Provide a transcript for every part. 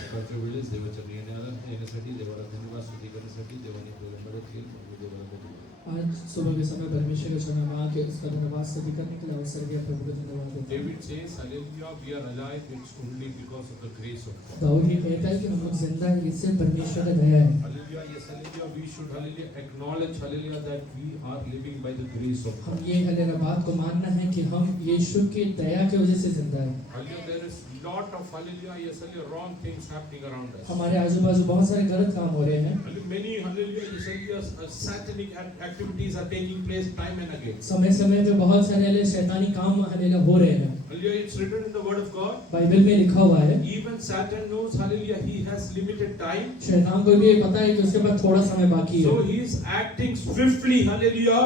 दुपारच्या वेळेस देवाच्या येण्यासाठी देवाला धन्यवाद स्तुती करण्यासाठी देवाने आपल्याला मदत केली म्हणून देवाला धन्यवाद. आज सुबह के समय परमेश्वर के चरणों में आके उसका धन्यवाद स्तुति करने के लिए अवसर दिया, प्रभु को धन्यवाद देते हैं। David says, Hallelujah, we are alive. It's only because of the grace of God. Dawood ये कहता है कि हम लोग जिंदा हैं इससे परमेश्वर का दया है। Hallelujah, yes, Hallelujah. We should Hallelujah acknowledge Hallelujah that we are living by the grace of God. हम ये हालेलुया बात को मानना है कि हम यीशु की दया की वजह से जिंदा हैं। Hallelujah, there is lot of Hallelujah, yes, Hallelujah, wrong things happening around us. हमारे आजू-बाजू बहुत सारे गलत काम हो रहे हैं। Many Hallelujah, yes, Hallelujah, satanic activities are taking place time and again. समय-समय पे बहुत सारे शैतानी काम हालेलुया हो रहे हैं। Hallelujah, it's written in the Word of God. Bible में लिखा हुआ है। Even Satan knows, Hallelujah, he has limited time. शैतान को भी पता है कि उसके पास थोड़ा समय बाकी है। So he is acting swiftly, Hallelujah,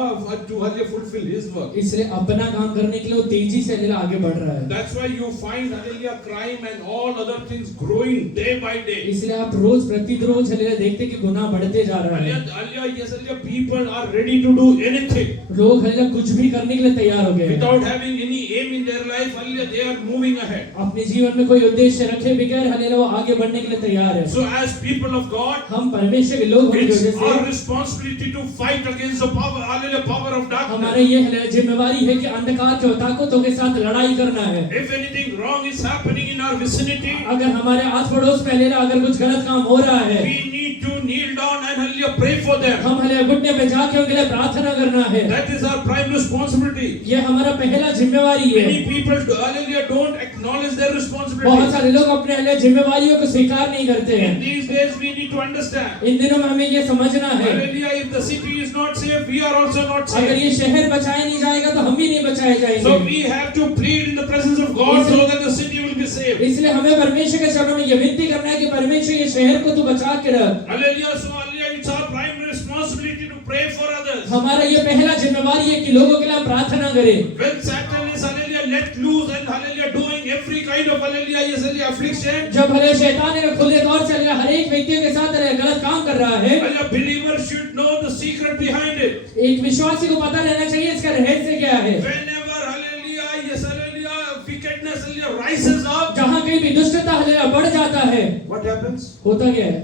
to Hallelujah fulfill his work. इसलिए अपना काम करने के लिए वो तेजी से हालेलुया आगे बढ़ रहा है। That's why you find Hallelujah crime and all other things growing day by day. इसलिए आप रोज प्रतिरोज हालेलुया देखते कि गुनाह बढ़ते जा रहा है। Hallelujah, yes, Hallelujah, people are ready to do anything. लोग हालेलुया कुछ भी करने के लिए तैयार हो गए हैं। Without having any aim in their life, Hallelujah, they are moving ahead. अपने जीवन में कोई उद्देश्य रखे बगैर हालेलुया वो आगे बढ़ने के लिए तैयार है। So as people of God, हम परमेश्वर के लोग होने की it's वजह से our responsibility to fight against the power, Hallelujah, power of darkness. हमारे ये हालेलुया जिम्मेवारी है कि अंधकार के ताकतों के साथ लड़ाई करना है। If anything wrong is happening in our vicinity, अगर हमारे आस पड़ोस में हालेलुया अगर कुछ गलत काम हो रहा है, we need to kneel down and Hallelujah pray for them. हम हालेलुया घुटने पे जाके उनके लिए प्रार्थना करना है। That is our prime responsibility. ये हमारा पहला जिम्मेवारी है। Many people, Hallelujah, don't acknowledge their बहुत responsibility. सारे लोग अपने हालेलुया जिम्मेवारियों को स्वीकार नहीं करते हैं। In these days, we need to understand. इन दिनों में हमें ये समझना है, Hallelujah, if the city is not safe, we are also not अगर safe. ये शहर बचाया नहीं जाएगा तो हम भी नहीं बचाए So जाएंगे। we have to plead in the presence of God so that the city will be safe. इसलिए हमें परमेश्वर के चरणों में ये विनती करना है कि परमेश्वर ये शहर को तू बचा के रख। Hallelujah, so Hallelujah, it's our prime responsibility to pray for others. हमारा ये पहला जिम्मेवारी है कि लोगों के लिए हम प्रार्थना करें। When Satan is Hallelujah let loose and Hallelujah doing every kind of Hallelujah, yes, Hallelujah affliction. जब हालेलुया शैतान ने खुले तौर से हालेलुया हर एक व्यक्ति के साथ हालेलुया गलत काम कर रहा है, Hallelujah, believer should know the secret behind it. एक विश्वासी को पता रहना चाहिए इसका रहस्य क्या है। Whenever Hallelujah, yes, Hallelujah, wickedness Hallelujah rises up, जहाँ कहीं भी दुष्टता हालेलुया बढ़ जाता है, what happens? होता क्या है?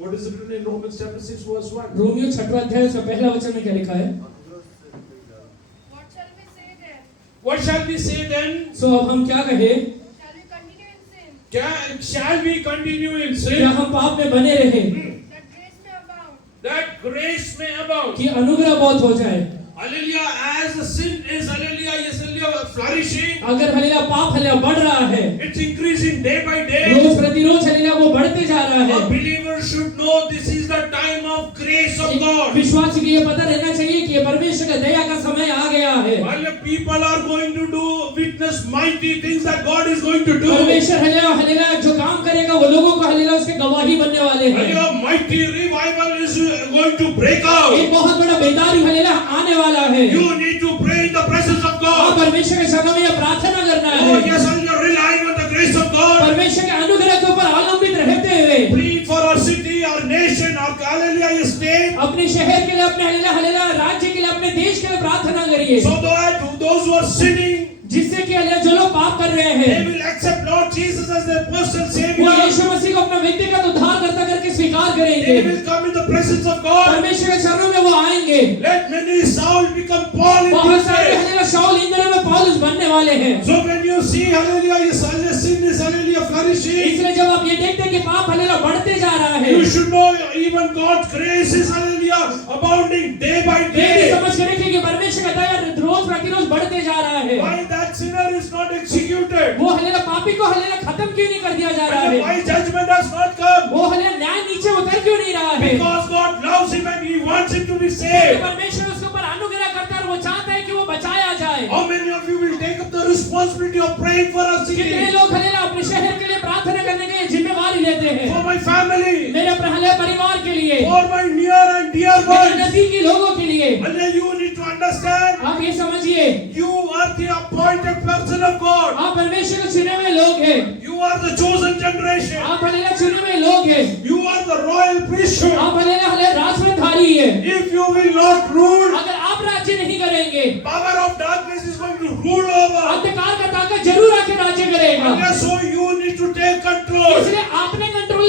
What is written in Romans chapter 6 verse 1? Romeo 6वां अध्याय उसका पहला वचन में क्या लिखा है? What shall we say then? सो अब हम क्या कहें? Shall we continue in क्या sin? हम पाप में बने रहे That grace may abound. कि अनुग्रह बहुत हो जाए? Hallelujah, as the sin is Hallelujah, yes, Hallelujah, flourishing, अगर हालेलुया पाप हालेलुया बढ़ रहा है, it's increasing day by day. रोज प्रतिरोज हालेलुया वो बढ़ते जा रहा है। A believer should know this is the time of grace of God. विश्वासी को ये पता रहना चाहिए कि ये परमेश्वर का दया का समय आ गया है। While people are going to do witness mighty things that God is going to do. परमेश्वर हालेलुया हालेलुया जो काम करेगा वो लोगों को हालेलुया उसके गवाही बनने वाले हैं। Hallelujah, mighty revival is going to break out. एक बहुत बड़ा बेदारी हालेलुया आने वाला है। You need to pray in the presence of आप God. परमेश्वर के चरणों में ये प्रार्थना करना Oh है। yes, Hallelujah, relying on the grace of God. परमेश्वर के अनुग्रह के ऊपर अवलंबित रहते हुए Plead for our city, our nation, our Hallelujah state. अपने शहर के लिए, अपने हालेलुया हालेलुया राज्य के लिए, अपने देश के लिए प्रार्थना करिए। So that those who are sinning, जिससे कि हालेलुया जो लोग पाप कर रहे they हैं, will accept Lord Jesus as their personal वो Savior. यीशु मसीह को अपना व्यक्तिगत उद्धारकर्ता करके स्वीकार करेंगे। They will come in the presence of God. परमेश्वर के चरणों में वो आएंगे। Let many Saul become Paul in बहुत these सारे days. हालेलुया शाऊल इन दिनों में पौलुस बनने वाले हैं। So when you see Hallelujah, yes, Hallelujah, sin is Hallelujah flourishing, इसलिए जब आप ये देखते हैं कि पाप हालेलुया बढ़ते जा रहा है, you should know even God's grace is Hallelujah abounding day by ये भी day. समझ के रखिए कि परमेश्वर का दया रोज प्रतिरोज बढ़ते जा रहा है। Why that sinner is not executed? वो हालेलुया पापी को हालेलुया खत्म क्यों नहीं कर दिया जा रहा And है? why judgment has not come? वो हालेलुया न्याय नीचे उतर क्यों नहीं रहा है? Because God loves him and he wants him to be क्योंकि saved. परमेश्वर उसके ऊपर अनुग्रह करता है और वो चाहता है कि वो बचाया जाए। How many of you will take up the responsibility of praying for our कितने city? लोग हालेलुया अपने शहर के लिए प्रार्थना करने के लिए जिम्मेवारी लेते हैं? For my family, मेरे अपने हालेलुया परिवार के लिए, for my near and dear मेरे ones. नजदीकी लोगों के लिए। Hallelujah, you need to understand, आप ये समझिए, you are the appointed person of God. आप परमेश्वर के चुने हुए लोग हैं। You are the chosen generation. आप हालेलुया चुने हुए लोग हैं। You are the royal priesthood. आप हालेलुया हालेलुया राजधारी हैं। If you will not rule, अगर आप राज्य नहीं करेंगे, power of darkness is going to rule over. अंधकार का ताकत जरूर आके राज्य करेगा। Hallelujah, so you need to take control. इसलिए आपने कंट्रोल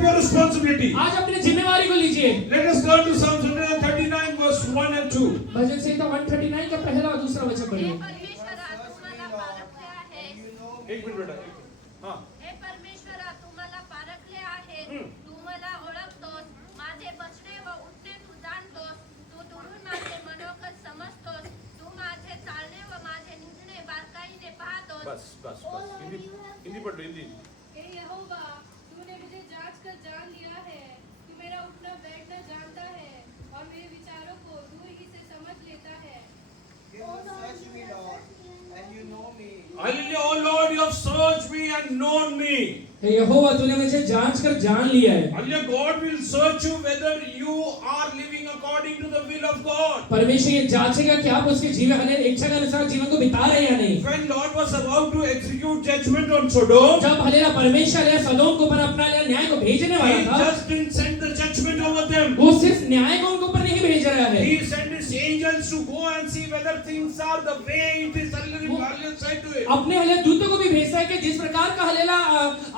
up your responsibility. आज अपनी जिम्मेवारी को लीजिए। Let us turn to Psalm 139 verse 1 and 2. भजन संहिता 139 का पहला और दूसरा वचन हे पढ़िए। परमेश्वरा तू मला पारखले आहेस एक मिनिट बेटा. हां. हे परमेश्वरा तू मला पारखले आहेस तू मला ओळखतोस माझे बसणे व उठणे तू जाणतोस तू दुरून माझे मनोगत समजतोस तू माझे चालणे व माझे निघणे बारकाईने पाहतोस बस. हिंदी पढ़ हिंदी. हे यहोवा तूने मुझे जांच कर जान लिया है तू मेरा उठना बैठना जानता है और मेरे विचारों को दूर ही से समझ लेता है You have searched me, Lord, and you know me. Hallelujah, oh Lord, you have searched me and known me. हे यहोवा तूने मुझे जांच कर जान लिया है। Hallelujah, God will search you whether you are living according to the will of God. परमेश्वर ये जांचेगा कि आप उसके जीवन हले इच्छा के अनुसार जीवन को बिता रहे हैं या नहीं। When Lord was about to execute judgment on Sodom, जब हलेला परमेश्वर या सदोम को पर अपना न्याय को भेजने He वाला था, just didn't send the judgment over them. वो सिर्फ न्याय को उनके ऊपर नहीं भेज रहा है। He sent His angels to go and see whether things are the way it is. Hallelujah, said to it. अपने हले दूतों को भी भेजता है कि जिस प्रकार का हलेला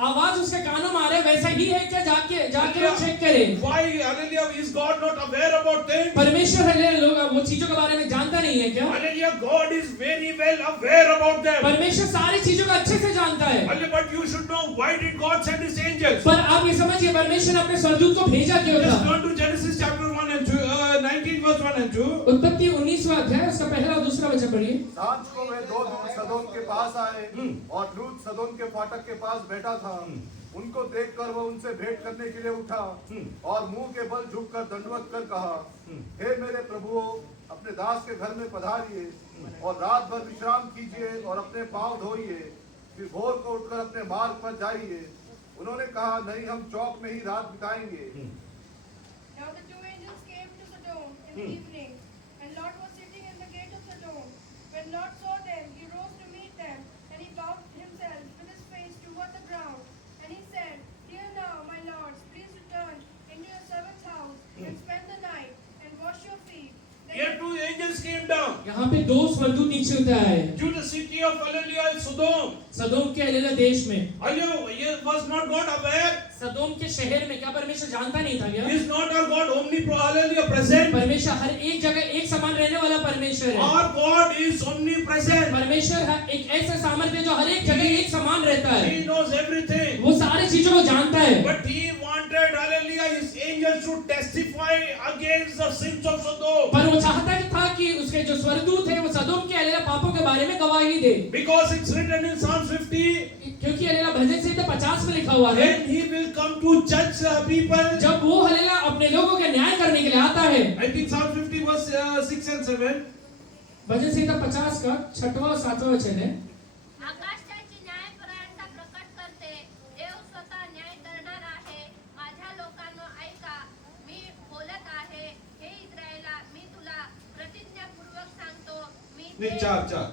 आवाज उसके कानों में आ रहा है वैसा ही है क्या, जाके वो चेक करे। Why, hallelujah, is God not aware about things? परमेश्वर हले लोग वो चीजों के बारे में जानता नहीं है क्या? Hallelujah, God is very well aware about them. परमेश्वर सारी चीजों को अच्छे से जानता है। Hallelujah, but you should know why did God send His angels? पर आप ये समझिए परमेश्वर ने अपने स्वर्गदूत को भेजा क्यों Let's था? turn to Genesis chapter 1 and 2, 19 verse 1 and 2. उत्पत्ति 19वां अध्याय उसका पहला और दूसरा वचन पढ़िए। सांझ को वे दो दूत सदोम के पास आए और लूत सदोम के फाटक के पास बैठा था। उनको देखकर वह उनसे भेंट करने के लिए उठा और मुंह के बल झुककर दंडवत कर कहा, हे मेरे प्रभुओं, अपने दास के घर में पधारिए और रात भर विश्राम कीजिए और अपने पांव धोइए, फिर भोर को उठकर अपने मार्ग पर जाइए। उन्होंने कहा, नहीं, हम चौक में ही रात बिताएंगे। Now the two angels came to Sodom in the evening, and Lot was sitting in the gate of Sodom. When Lot saw them, he rose to meet them, and he bowed himself with his face toward the ground. And he said, Hear now, my lords, please return into your servant's house and spend the night and wash your feet. Then Here two angels came down यहाँ पे दो स्वर्गदूत नीचे उतरे आए to the city of Hallelujah, Sodom. सदोम के हलेला देश में। Hallelujah, was not God aware? सदोम के शहर में क्या परमेश्वर जानता नहीं था क्या? Is not our God omnipresent? परमेश्वर हर एक जगह एक समान रहने वाला परमेश्वर है। Our God is omnipresent. परमेश्वर एक ऐसा सामर्थ्य जो हर एक जगह एक समान रहता है। He knows everything. वो सारी चीजों को जानता है। But He wanted, hallelujah, His angels to testify against the sins of Sodom. पर वो चाहता था कि उसके जो स्वर्गदूत है वो सदोम के हलेला पापों के बारे में गवाही दे। Because it's written in Psalm 50, क्योंकि हलेला भजन संहिता 50 में लिखा हुआ है, when He will come to judge the people. जब वो हलेला अपने लोगों के न्याय करने के लिए आता है। I think Psalm 50 verse 6 and 7. भजन संहिता 50 का 6वां और 7वां वचन है। आकाश त्याची न्यायपरायणता प्रकट करते देव स्वतः न्याय करणार आहे माझ्या लोकांनो ऐका मी बोलत आहे हे इस्रायला मी तुला प्रतिज्ञापूर्वक सांगतो मी नहीं, ते- चार.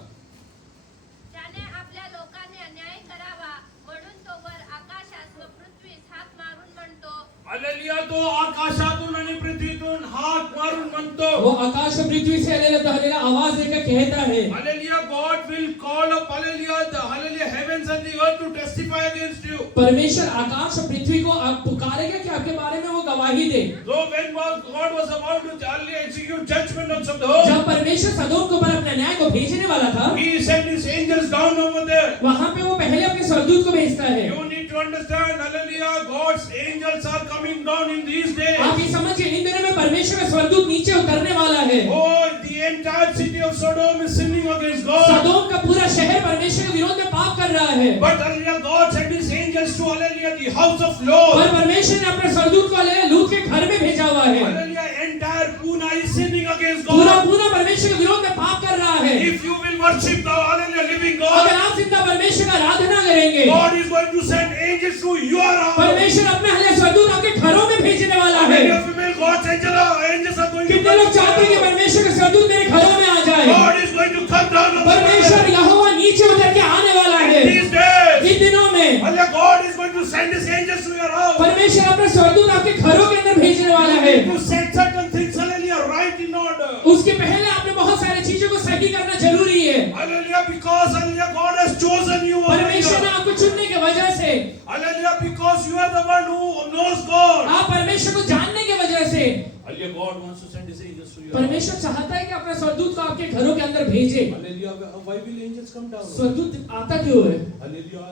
त्याने आपल्या लोकांना न्याय करावा म्हणून तो वर आकाशात व पृथ्वीस हात मारून म्हणतो Hallelujah, तो आकाशातून आणि पृथ्वीतून हाक मारून म्हणतो. वो आकाश और पृथ्वी से हलेला आवाज देकर कहता है। Hallelujah, God will call up, hallelujah, the hallelujah heavens and the earth to testify against you. परमेश्वर आकाश और पृथ्वी को आप पुकारेगा कि आपके बारे में वो गवाही दे। So when God was about to hallelujah execute judgment on Sodom, जब परमेश्वर सदोम को पर अपने न्याय को भेजने वाला था, He sent His angels down over there. वहां पे वो पहले अपने स्वर्गदूत को भेजता है। You need to understand, hallelujah, God's angels are coming down in these days. आप ये समझिए इन दिनों में परमेश्वर का स्वर्गदूत नीचे उतरने वाला है। Oh, the entire city of Sodom is sinning against God. सदोम का पूरा शहर परमेश्वर के विरोध में पाप कर रहा है। But hallelujah, God sent His angels to hallelujah the house of Lot. पर परमेश्वर ने अपने स्वर्गदूत को हलेला लूत के घर में भेजा हुआ है। Hallelujah, entire Pune is sinning against पूरा God. पूरा परमेश्वर के विरोध में पाप कर रहा है। If you will worship the hallelujah living अगर God, आप जिंदा परमेश्वर का आराधना करेंगे, God is going to send angels to your house. परमेश्वर अपने हले स्वर्गदूत आपके घरों में भेजने वाला How है। many of you will God's angels are going to कितने लोग चाहते हैं कि परमेश्वर के स्वर्गदूत मेरे घरों में आ जाए? God is going to come down on परमेश्वर the यहोवा नीचे उतर के आने वाला है। these days. इन दिनों में Hallelujah, God is going to send His angels to your house. परमेश्वर अपने स्वर्गदूत आपके घरों के अंदर भेजने वाला है। To set certain things, hallelujah, right in order. उसके पहले आपने बहुत सारी चीजों को सही करना जरूरी है। Hallelujah, because hallelujah, God has chosen you. परमेश्वर ने Hallelujah, आपको चुनने की वजह से, hallelujah, because you are the the one who knows God. आप परमेश्वर को जानने की वजह से Hallelujah, God wants to send his angels to you. परमेश्वर चाहता है कि अपने स्वर्गदूत को आपके घरों के अंदर भेजे। Hallelujah. Why will angels come down? स्वर्गदूत आता क्यों है? Hallelujah.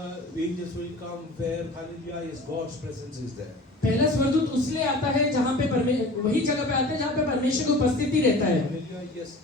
Angels will come where, hallelujah, is God's presence is there. पहला स्वर्गदूत उसलिए आता है जहाँ पे वही जगह पे आता है जहाँ पे परमेश्वर की उपस्थिति रहता है। Hallelujah. Yes,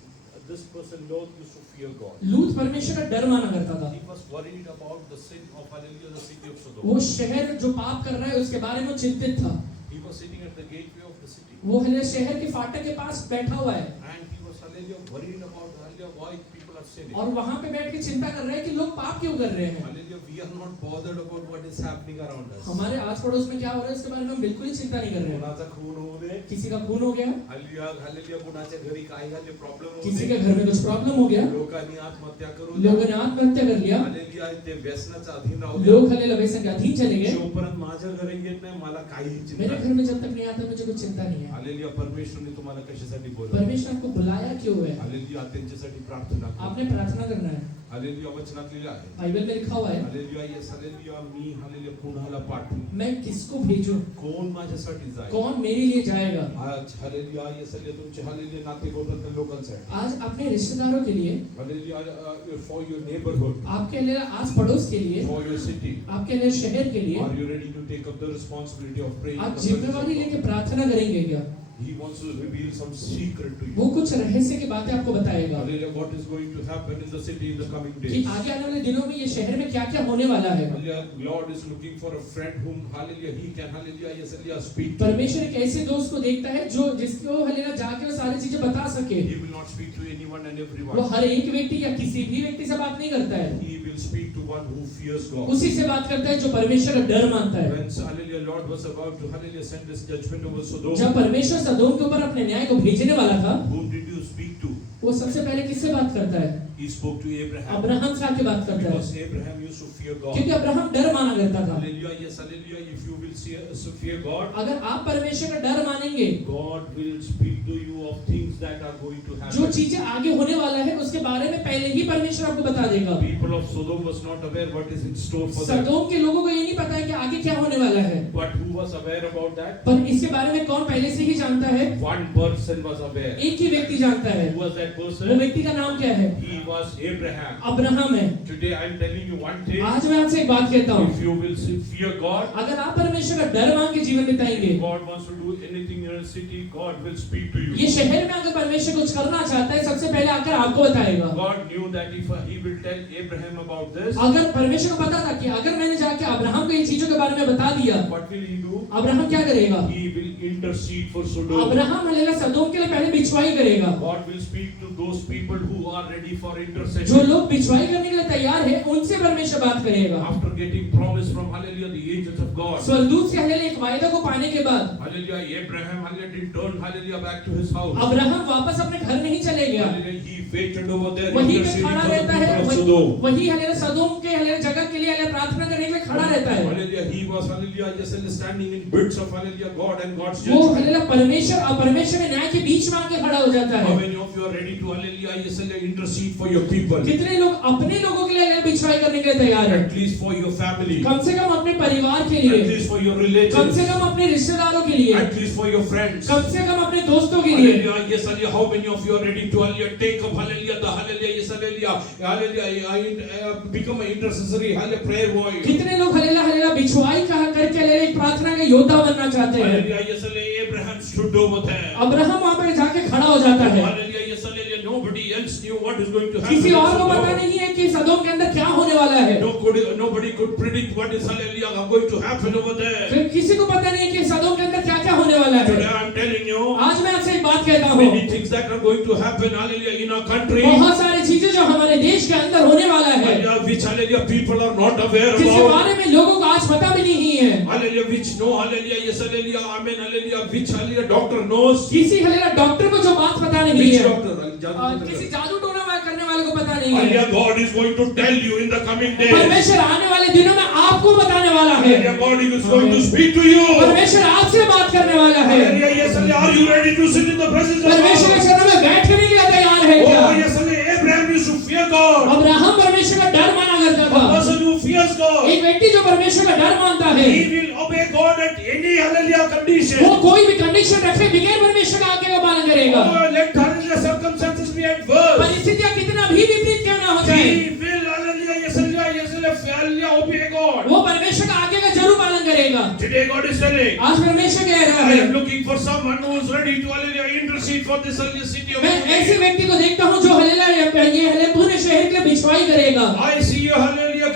this person Lot used to fear God. लूत परमेश्वर का डर माना करता था। He was worried about the sin of, hallelujah, the city of Sodom. वो शहर जो पाप कर रहा है उसके बारे में चिंतित था। He was sitting at the gateway of the city. वो हले शहर के फाटक के पास बैठा हुआ है And he was, hallelujah, worried about, hallelujah, why people are sinning. और वहाँ पे बैठ के चिंता कर रहे हैं कि लोग पाप क्यों कर रहे हैं। Hallelujah, we are not bothered about what is happening around us. हमारे आस पड़ोस में क्या हो रहा है इसके बारे में हम बिल्कुल ही चिंता नहीं कर रहे हैं। कोणाचा खून होऊ दे, किसी का खून हो गया, हल्ल्या हल्ल्या कोणाच्या घरी काय झाले प्रॉब्लेम होऊ किसी दे, के घर में कुछ प्रॉब्लम हो गया, लोकांनी आत्महत्या करू दे, लोगों ने आत्महत्या कर लिया, हल्ल्या ते व्यसनाच्या अधीन राहू दे, लोग हले व्यसन के अधीन चले गए। जोपर्यंत माझ्या घरी येत नाही मला काही चिंता मेरे नाही. घर में जब तक नहीं आता मुझे कुछ चिंता नहीं है। हल्ल्या परमेश्वरने तुम्हाला कशासाठी बोलवलं, परमेश्वर आपको बुलाया क्यों है? हल्ल्या त्यांच्यासाठी प्रार्थना करा. आपने प्रार्थना करना है। हल्ल्या वचनात लिहिलं आहे, बाइबल में लिखा हुआ है, हल्ल्या येस हल्ल्या मी हल्ल्या कुणाला पाठवू, मैं किसको भेजूं, कोण माझ्यासाठी जाईल. कौन मेरे लिए जाएगा। आज हल्ल्या येस हल्ल्या तुमचे हल्ल्या नातेगोत्रातल्या लोकांसाठी, आज अपने रिश्तेदारों के लिए, हल्ल्या फॉर योर नेबरहुड, आपके लिए आस पड़ोस के लिए, फॉर योर सिटी. आपके लिए शहर के लिए Are you ready to take up the responsibility of praying? आप जिम्मेवारी लेके प्रार्थना करेंगे क्या? He wants to reveal some secret to वो you. कुछ रहस्य की बातें आपको बताएगा Hallelujah. What is going to happen in the city in the coming कि days? आगे आने वाले दिनों में ये शहर में क्या क्या होने वाला है। Hallelujah. Lord is looking for a friend whom, hallelujah, he can, hallelujah, yes, hallelujah, speak to. परमेश्वर एक ऐसे दोस्त को देखता है जो जिसको हलेला जाके वो सारी चीजें बता सके। He will not speak to anyone and वो everyone. हर एक व्यक्ति या किसी भी व्यक्ति से बात नहीं करता है, He will speak to one who fears God. उसी से बात करता है जो परमेश्वर का डर मानता है। When, hallelujah, Lord was about to, hallelujah, send his judgment over Sodom, जब परमेश्वर सदोम के ऊपर अपने न्याय को भेजने वाला था, whom did you speak to? वो सबसे पहले किससे बात करता है? He spoke to Abraham. Abraham से आके बात करता है, Because Abraham used to fear God. क्योंकि अब्राहम डर माना करता था। Hallelujah, yes, hallelujah. If you will fear God, अगर आप परमेश्वर का डर मानेंगे, God will speak to you of things that are going to जो happen. चीजें आगे होने वाला है उसके बारे में पहले ही परमेश्वर आपको बता देगा। People of Sodom was not aware what is in store for them. सदोम के लोगों को ये नहीं पता है कि आगे क्या होने वाला है, But who was aware about that? पर इसके बारे में कौन पहले से ही जानता है? One person was aware. एक ही व्यक्ति जानता है। Who was that वो person? व्यक्ति का नाम क्या है? He was Abraham. अब्राहम है। Today I am telling you one thing. आज मैं आपसे एक बात कहता हूँ, If you will fear God, अगर आप परमेश्वर का डर मान के जीवन बिताएंगे, God wants to do anything in a city, God will speak to ये you. शहर में अगर परमेश्वर कुछ करना चाहता है सबसे पहले आकर आपको बताएगा। God knew that if he will tell Abraham about this, अगर परमेश्वर को पता था कि अगर मैंने जाके अब्राहम को इन चीजों के बारे में बता दिया, what will he do? Abraham क्या करेगा? He will intercede for Sodom. Abraham hallelujah Sodom के लिए पहले बिछवाई करेगा। God will speak to those people who are ready for जो intercession. लोग बिछवाई करने के लिए तैयार है उनसे परमेश्वर बात करेगा। After getting promise from, hallelujah, the angels of God. स्वर्गदूत से हलेला एक वायदा को पाने के बाद Hallelujah, Abraham, hallelujah, returned, hallelujah, back to his house. Abraham वापस अपने घर नहीं चले गया, Hallelujah, he waited over there, वहीं पे interceding खड़ा for the रहता है, people of Sodom. वही हलेला सदोम के हलेला जगह के लिए हलेला प्रार्थना करने के लिए खड़ा रहता है। Hallelujah, he was, hallelujah, just standing in bits of, hallelujah, God and God's वो judgment. हलेला परमेश्वर और परमेश्वर के न्याय के बीच में आके खड़ा हो जाता How है। many of you are ready to, hallelujah, yes, hallelujah, intercede for your people? कितने लोग अपने लोगों के लिए हलेला बिछवाई करने के लिए तैयार है? At least for your family. कम से कम अपने परिवार के At लिए, least for your कम से relatives. कम अपने रिश्तेदारों के लिए, At least for your friends. कम से कम अपने दोस्तों के लिए। Hallelujah, yes, hallelujah. How many of you are ready to, hallelujah, take up, hallelujah, the hallelujah, yes, hallelujah, hallelujah, become an intercessory, hallelujah, prayer voice. कितने लोग हलेला हलेला बिछवाई कहा करके हलेला एक प्रार्थना का योद्धा बनना चाहते हैं? Hallelujah, yes, hallelujah, Abraham stood over there. Abraham वहां पर जाके खड़ा हो जाता है। Hallelujah, yes, hallelujah. Nobody else knew what is going to happen. किसी in और को पता Sodom. नहीं है कि सदोम के अंदर क्या होने वाला है। Nobody could predict what is, hallelujah, going to happen over there. फिर किसी को पता नहीं है कि सदोम के अंदर क्या क्या होने वाला Today है। I am telling you, आज मैं आपसे एक बात कहता हूँ, many things that are going to happen, hallelujah, in our country, बहुत सारी चीजें जो हमारे देश के अंदर होने वाला है, hallelujah, which, hallelujah, people are not aware जिसके about. बारे में लोगों को आज पता भी नहीं है। Hallelujah, which no, hallelujah, yes, hallelujah, amen, hallelujah, which, hallelujah, doctor knows. किसी हलेला डॉक्टर को जो बात पता नहीं Which है, doctor? और किसी जादू टोना करने वाले को पता नहीं है। Hallelujah, God is going to tell you in the coming days. परमेश्वर आने वाले दिनों में आपको बताने वाला है। Hallelujah, God is going to speak to you. परमेश्वर आपसे बात करने वाला है। Hallelujah, yes, hallelujah, are you ready to sit in the presence of परमेश्वर के God? शरण में बैठने के लिए तैयार है क्या? Oh, yes, hallelujah, Abraham used to fear God. Abraham परमेश्वर का डर माना करता A था। person who fears God, एक व्यक्ति जो परमेश्वर का डर मानता है, he will obey God condition. वो कोई भी कंडीशन रखे बगैर परमेश्वर की आज्ञा का पालन करेगा। Oh, let hallelujah circumstances be adverse. परिस्थितियां कितना भी विपरीत क्यों ना हो जाए, He will hallelujah obey God. वो परमेश्वर का आज्ञा का जरूर पालन करेगा। Today God is telling, आज परमेश्वर कह रहा I है, am looking for someone who is ready to hallelujah intercede for this hallelujah city of मैं ऐसे व्यक्ति को देखता हूँ जो हल्लेलुया पूरे शहर के लिए भिक्षुआई करेगा। I see a hallelujah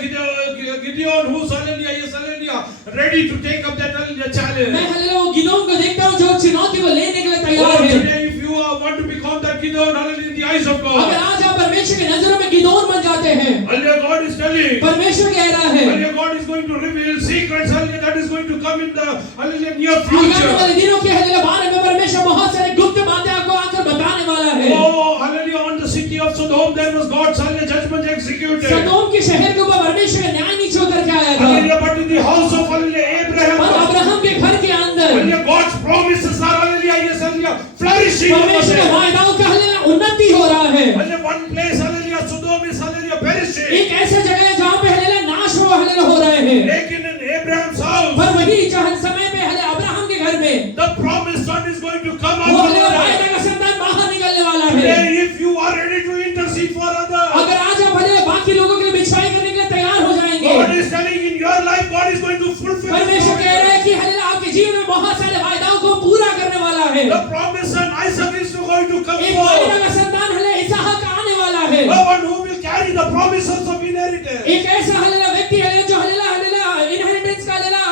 Gideon who's hallelujah ready to take up that hallelujah challenge. मैं हल्लेलुया गिदोन को देखता हूँ जो चुनौती को लेने के लिए तैयार Oh, है। today if you want to become that Gideon hallelujah in the eyes of God, अगर आज आप परमेश्वर की नजरों में गिदोन बन जाते हैं, hallelujah God is telling, परमेश्वर कह रहा है, hallelujah God is going to reveal secrets hallelujah that is going to come in the hallelujah near आने वाले future. दिनों के हल्लेलुया बारे में परमेश्वर बहुत सारी गुप्त बातें आपको आकर बताने वाला है। Oh, hallelujah on the city of Sodom there was God's hallelujah judgment executed. सदोम के शहर के ऊपर परमेश्वर का न्याय नीचे उतर के आया था, Hallelujah, but in the house of hallelujah Abraham, और अब्राहम के घर के अंदर hallelujah God's promises are hallelujah yes hallelujah flourishing over परमेश्वर के there. वायदाओं का हल्लेलुया उन्नति हो रहा है। Hallelujah one place hallelujah Sodom is hallelujah perishing. एक ऐसा जगह है जहाँ पे हल्लेलुया नाश हो रहे हैं, लेकिन in Abraham's house पर वही समय पे हल्लेलुया अब्राहम के घर में the promised son is going to come वो out of हल्लेलुया there. वायदा का संतान बाहर निकलने वाला है। Today if you are ready to intercede for others, अगर आज आप हल्लेलुया बाकी लोगों के लिए भिक्षाई करने के लिए तैयार हो जाएंगे, God is telling in your life God is going to fulfill His परमेश्वर कह रहे promises. हैं कि हल्लेलुया आपके जीवन में बहुत सारे वायदाओं को पूरा करने वाला है। The promised son Isaac is going to come एक वायदा forth. का संतान हल्लेलुया इसहाक आने वाला है। The one who will carry the promises of inheritance. एक ऐसा हल्लेलुया व्यक्ति है जो हल्लेलुया इनहेरिटेंस का हल्लेलुया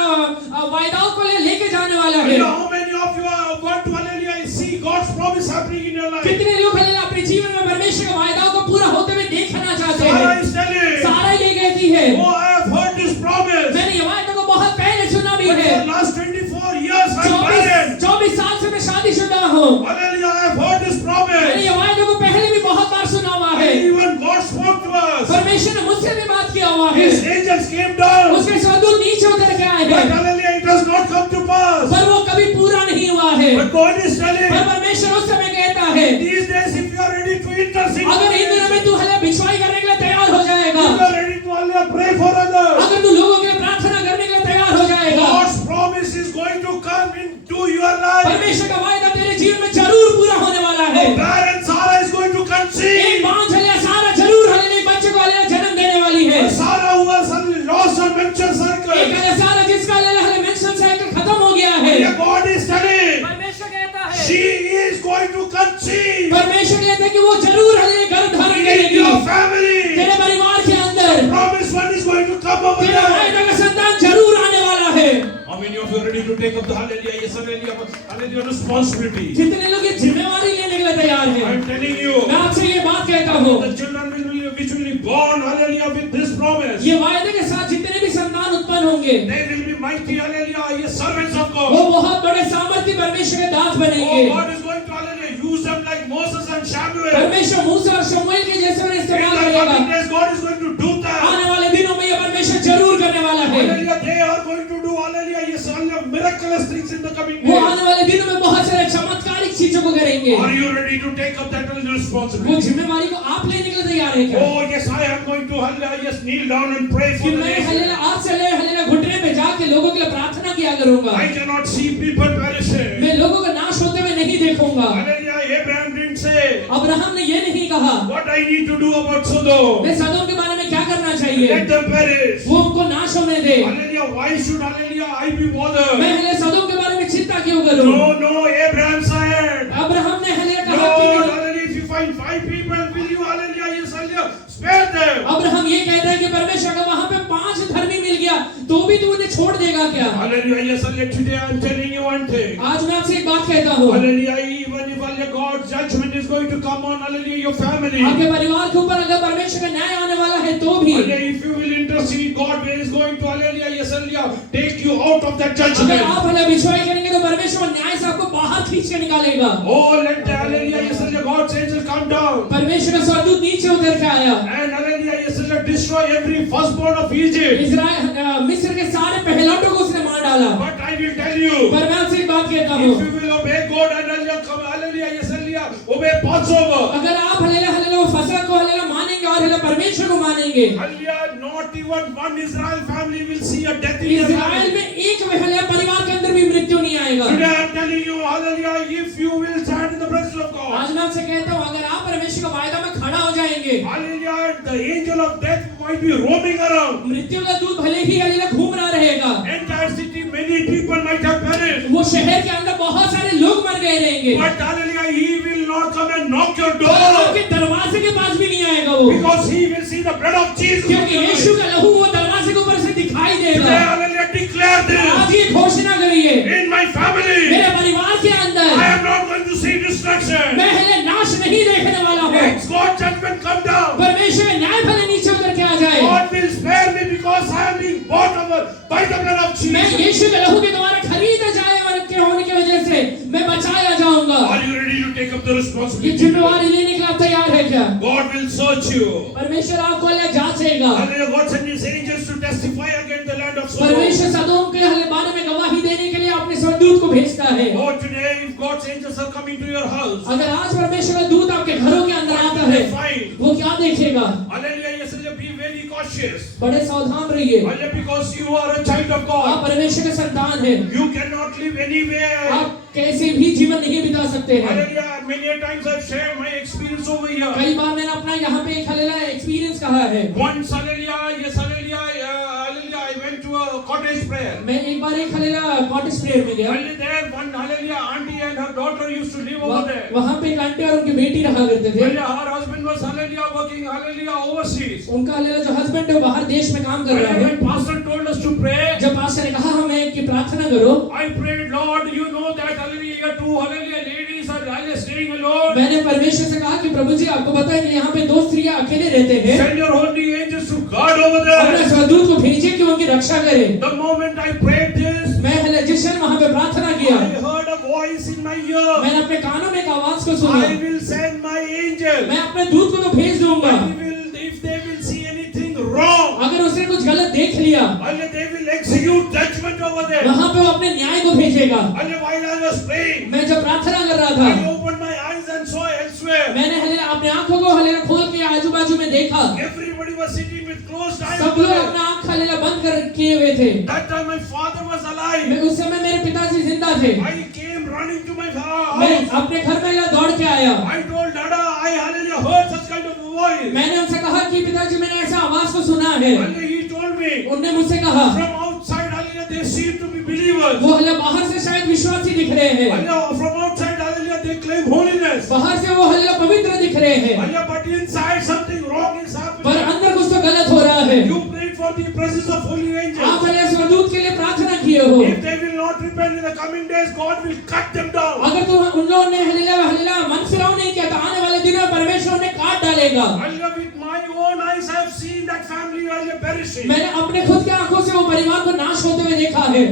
वायदाओं को लेके जाने वाला है। How many of you want to hallelujah see God's promise happening in your life? कितने लोग हल्लेलुया अपने जीवन में परमेश्वर के वायदाओं को पूरा होते हुए देखना चाहते Sarah हैं। is telling, सारा ये कहती है, oh I have heard this promise. मैंने ये वायदा को बहुत पहले सुना भी But है। for last 24 years I'm barren. 24 साल से मैं शादीशुदा हूँ। Hallelujah, I have heard this मैंने promise. ये वायदा को पहले भी बहुत बार सुना हुआ है। Even God spoke to us. परमेश्वर ने मुझसे भी बात किया हुआ है। His angels came down. उसके स्वर्गदूत नीचे उतर के आए But हैं, hallelujah, it does not come to pass. पर वो कभी पूरा नहीं हुआ है। But God is telling, पर परमेश्वर उस समय कहता है, these days if you are ready to intercede, अगर इन दिनों में तू हल्लेलुया भिक्षाई करने के लिए तैयार हो जाएगा, if you are ready to hallelujah pray for others, अगर तू लोगों के लिए प्रार्थना करने के लिए तैयार हो जाएगा, God's promise is going to come into your life. परमेश्वर का वायदा तेरे जीवन में जरूर पूरा होने वाला है। Barren Sarah is going to एक conceive. बांझ हल्लेलुया सारा जरूर हल्लेलुया एक बच्चे को हल्लेलुया जन्म देने वाली है। Sarah who was lost her menstrual एक cycle. हल्लेलुया सारा जिसका हल्लेलुया मेंस्ट्रुअल साइकिल खत्म हो गया है, God is telling, परमेश्वर कहता है, she is going to conceive परमेश्वर कहता है कि वो जरूर हल्लेलुया गर्भ धारण in करेगी। your family. तेरे परिवार के अंदर Promised one is going to come over तेरा there. वायदा का संतान जरूर आने वाला है। How many of you are ready to take up the hallelujah, yes, hallelujah responsibility? कितने लोग ये जिम्मेवारी लेने के लिए तैयार I हैं? am telling you, मैं आपसे ये बात कहता हूँ, the children which will be born, hallelujah, with this promise, ये वायदे के साथ जितने भी संतान उत्पन्न होंगे, they will be mighty, hallelujah, yes, servants of वो God. बहुत बड़े सामर्थ्य परमेश्वर के दास Oh, बनेंगे। God is going to, hallelujah, use them like Moses and Samuel. परमेश्वर मूसा और शमूएल के जैसे उन्हें In इस्तेमाल the करेगा। coming days, God is going to do that. आने वाले दिनों में ये परमेश्वर जरूर करने वाला है। Hallelujah, they are going to do, hallelujah, yes, hallelujah, miraculous things in the coming वो days. आने वाले दिनों में बहुत सारे चमत्कारिक चीजों को करेंगे। Are you ready to take up that वो responsibility? जिम्मेवारी को आप लेने के लिए तैयार हैं क्या? Oh, yes, I am going to, hallelujah, yes, kneel down and pray कि for the मैं nation. हल्लेलुया आज से हल्लेलुया घुटने पे जाके लोगों के लिए प्रार्थना किया करूंगा। I cannot see people perishing. मैं लोगों का नाश होते हुए नहीं देखूंगा। Hallelujah, Abraham didn't say, Abraham ने ये नहीं कहा, what I need to do about Sodom. मैं सदोम के बारे में क्या करना चाहिए, Let them perish. वो उनको नाश होने दे। Hallelujah, why should, hallelujah, I be मैं bothered? हल्लेलुया सदोम के बारे में चिंता क्यों करूं? No, Abraham said, अब्राहम ने हल्लेलुया कहा Lord, कि hallelujah, if you find 5 people, will you, hallelujah, yes, hallelujah, spare them? Abraham ये कहता है कि परमेश्वर का वहां पे 5 धर्मी मिल गया तो भी तू उन्हें छोड़ देगा क्या? Hallelujah, yes, hallelujah, today I am telling you one thing. आज मैं आपसे एक बात कहता हूँ, Hallelujah, even if, hallelujah, God's judgment is going to come on, hallelujah, your family. आपके परिवार के ऊपर अगर परमेश्वर का न्याय आने वाला है तो भी Hallelujah, if you will intercede, God is going to, hallelujah, yes, hallelujah, take you out of that अगर judgment. आप हल्लेलुया भिक्षाई करेंगे तो परमेश्वर न्याय से आपको बाहर खींच के निकालेगा। Oh, let the, hallelujah, yes, hallelujah, God's angel come down. परमेश्वर का स्वर्गदूत नीचे उतर के आया, And hallelujah, yes, hallelujah, destroy every firstborn of Egypt. मिस्र के सारे पहलौठों को उसने मार डाला। But I will tell you, पर मैं आपसे एक बात कहता हूँ, if you will obey God and hallelujah, come, hallelujah, yes, hallelujah, obey Passover. अगर आप हल्लेलुया वो फसह को हल्लेलुया मानेंगे और हल्लेलुया परमेश्वर को मानेंगे, Hallelujah, not even one Israel family will see a death in their Israel family. में एक हल्लेलुया परिवार के अंदर भी मृत्यु नहीं आएगा। Today I am telling you, hallelujah, if you will stand in the presence of God, आज मैं आपसे कहता हूँ अगर आप परमेश्वर के वायदा में खड़ा हो जाएंगे, hallelujah, the angel of death might be roaming around. मृत्यु का दूत भले ही हालेलुया घूम रहा रहेगा, Entire city, many people might have perished. वो शहर के अंदर बहुत सारे लोग मर गए रहेंगे, But hallelujah, he will not come and knock your door. आपके दरवाजे के पास भी नहीं आएगा वो, Because he will see the blood of Jesus. क्योंकि यीशु का लहू वो दरवाजे के ऊपर से दिखाई Today, देगा। hallelujah, declare आज this. ये घोषणा करिए, In my family, मेरे परिवार के अंदर I am not going to see destruction. मैं हले नाश नहीं देखने वाला हूँ। Let God's judgment come down. परमेश्वर का न्याय भले नीचे उतर के आ जाए। God will spare me because I am being bought over by the blood of मैं Jesus. यीशु के लहू के द्वारा खरीदा जाए के होने की वजह से मैं बचाया जाऊंगा। Are you ready to take up the ये responsibility? जिम्मेवारी लेने के लिए आप तैयार है क्या? God will search you. परमेश्वर आपको अलग जांचेगा। Hallelujah. God sent his angels to testify against the land of Sodom. परमेश्वर सदोम के हले बारे में गवाही देने के लिए अपने स्वर्गदूत को भेजता है। Oh, today, if God's angels are coming to your house, अगर आज परमेश्वर का दूत आपके घरों के अंदर आता है, fine. वो क्या देखेगा? Hallelujah. Yesterday, be very cautious. बड़े सावधान रहिए। Hallelujah. Because you are a child of आप God. परमेश्वर के संतान हैं। You cannot live anywhere. आप कैसे भी जीवन नहीं बिता सकते हैं। Hallelujah. Many a times I've shared my experience over here. कई बार मैंने अपना यहाँ पे एक हालेलुया एक्सपीरियंस कहा है। Once, hallelujah, yes, hallelujah, hallelujah, I went to a cottage prayer. मैं एक बार एक हालेलुया कॉटेज प्रेयर में गया। Only there, one hallelujah, auntie and her daughter used to live over there. वहाँ पे एक आंटी और उनकी बेटी रहा करते थे। Hallelujah, her husband was hallelujah working hallelujah overseas. उनका हालेलुया जो हस्बैंड है बाहर देश में काम कर रहा Hallelujah, है। when pastor told us to pray, जब पास्टर ने कहा हमें कि प्रार्थना करो, I prayed, Lord, you know that hallelujah, two hallelujah ladies are hallelujah staying alone. मैंने परमेश्वर से कहा कि प्रभु जी आपको पता है कि यहाँ पे 2 स्त्रियां अकेले रहते हैं। Send your holy angels to guard over अपने there. स्वर्गदूत को भेजिए कि उनकी रक्षा करे। The moment I prayed this, मैं हालेलुया जिस क्षण वहाँ पे प्रार्थना किया, I heard a voice in my ear. मैंने अपने कानों में एक आवाज को सुना, I will send my angel. मैं अपने दूत को तो भेज दूंगा। If they will see anything wrong, अगर उसने कुछ गलत देख लिया, hallelujah, they will execute judgment over there. वहाँ पे वो अपने न्याय को भेजेगा। Hallelujah, while I was praying, मैं जब प्रार्थना कर रहा I था, opened my eyes and saw elsewhere. मैंने हालेलुया अपने आंखों को हालेलुया खोल के आजू बाजू में देखा, Everybody was sitting with closed eyes. सब लोग अपना आंख हालेलुया बंद कर किए हुए थे। That time my father was alive. मैं उस समय मेरे पिताजी जिंदा थे। I came running to my मैं house. अपने घर में यहाँ दौड़ के आया। I told Dada, I hallelujah heard such kind of voice. मैंने उनसे कहा कि पिताजी मैंने ऐसा आवाज को सुना है। Hallelujah, he told me. उनने मुझसे कहा From outside, hallelujah, they seem to be believers. वो हालेलुया बाहर से शायद विश्वासी दिख रहे हैं, Hallelujah, from outside, hallelujah, they claim holiness. बाहर से वो हालेलुया पवित्र दिख रहे हैं, Hallelujah, but inside something wrong is happening. पर अंदर कुछ तो गलत हो रहा है। You prayed for the presence of holy आप angels. हालेलुया स्वर्गदूत के लिए प्रार्थना किए हो। If they will not repent in the coming days, God will cut them down. अगर तो उन लोगों ने हालेलुया हालेलुया मन फिराव नहीं किया तो आने वाले दिनों में परमेश्वर उन्हें काट डालेगा। Hallelujah, with my own eyes I have seen that family hallelujah perishing. मैंने अपने खुद के आंखों से वो परिवार को नाश होते हुए देखा है।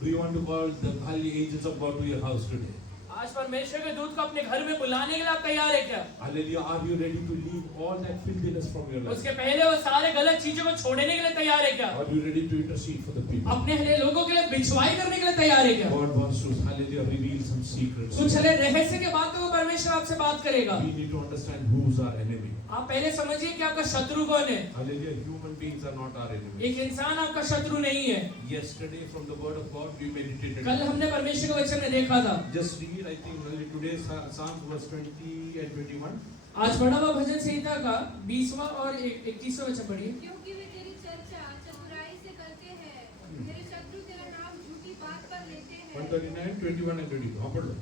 Do you want to call the holy angels of God to your house today? आज परमेश्वर के दूत को अपने घर में बुलाने के लिए आप तैयार है क्या? Hallelujah. Are you ready to leave all that filthiness from your life? उसके पहले वो सारे गलत चीजों को छोड़ने के लिए तैयार है क्या? Are you ready to intercede for the people? अपने हले लोगों के लिए बिछवाई करने के लिए तैयार है क्या? God wants to, hallelujah, reveal some secrets. कुछ हले रहस्य के बात वो परमेश्वर आपसे बात करेगा। We need to understand who's our enemy. आप पहले समझिए कि आपका शत्रु कौन है। Hallelujah. Human beings are not our enemy. एक इंसान आपका शत्रु नहीं है। Yesterday from the word of God we meditated. कल हमने परमेश्वर के वचन में देखा था। Just read, I think, today's Psalms verse 20 and 21. आज पढ़ा हुआ भजन संहिता का 20वां और 21वां वचन पढ़िए। क्योंकि वे तेरी चर्चा चतुराई से करते हैं, तेरे शत्रु तेरा नाम झूठी बात पर लेते हैं। 139, 21 and 22. हाँ, पढ़ लो.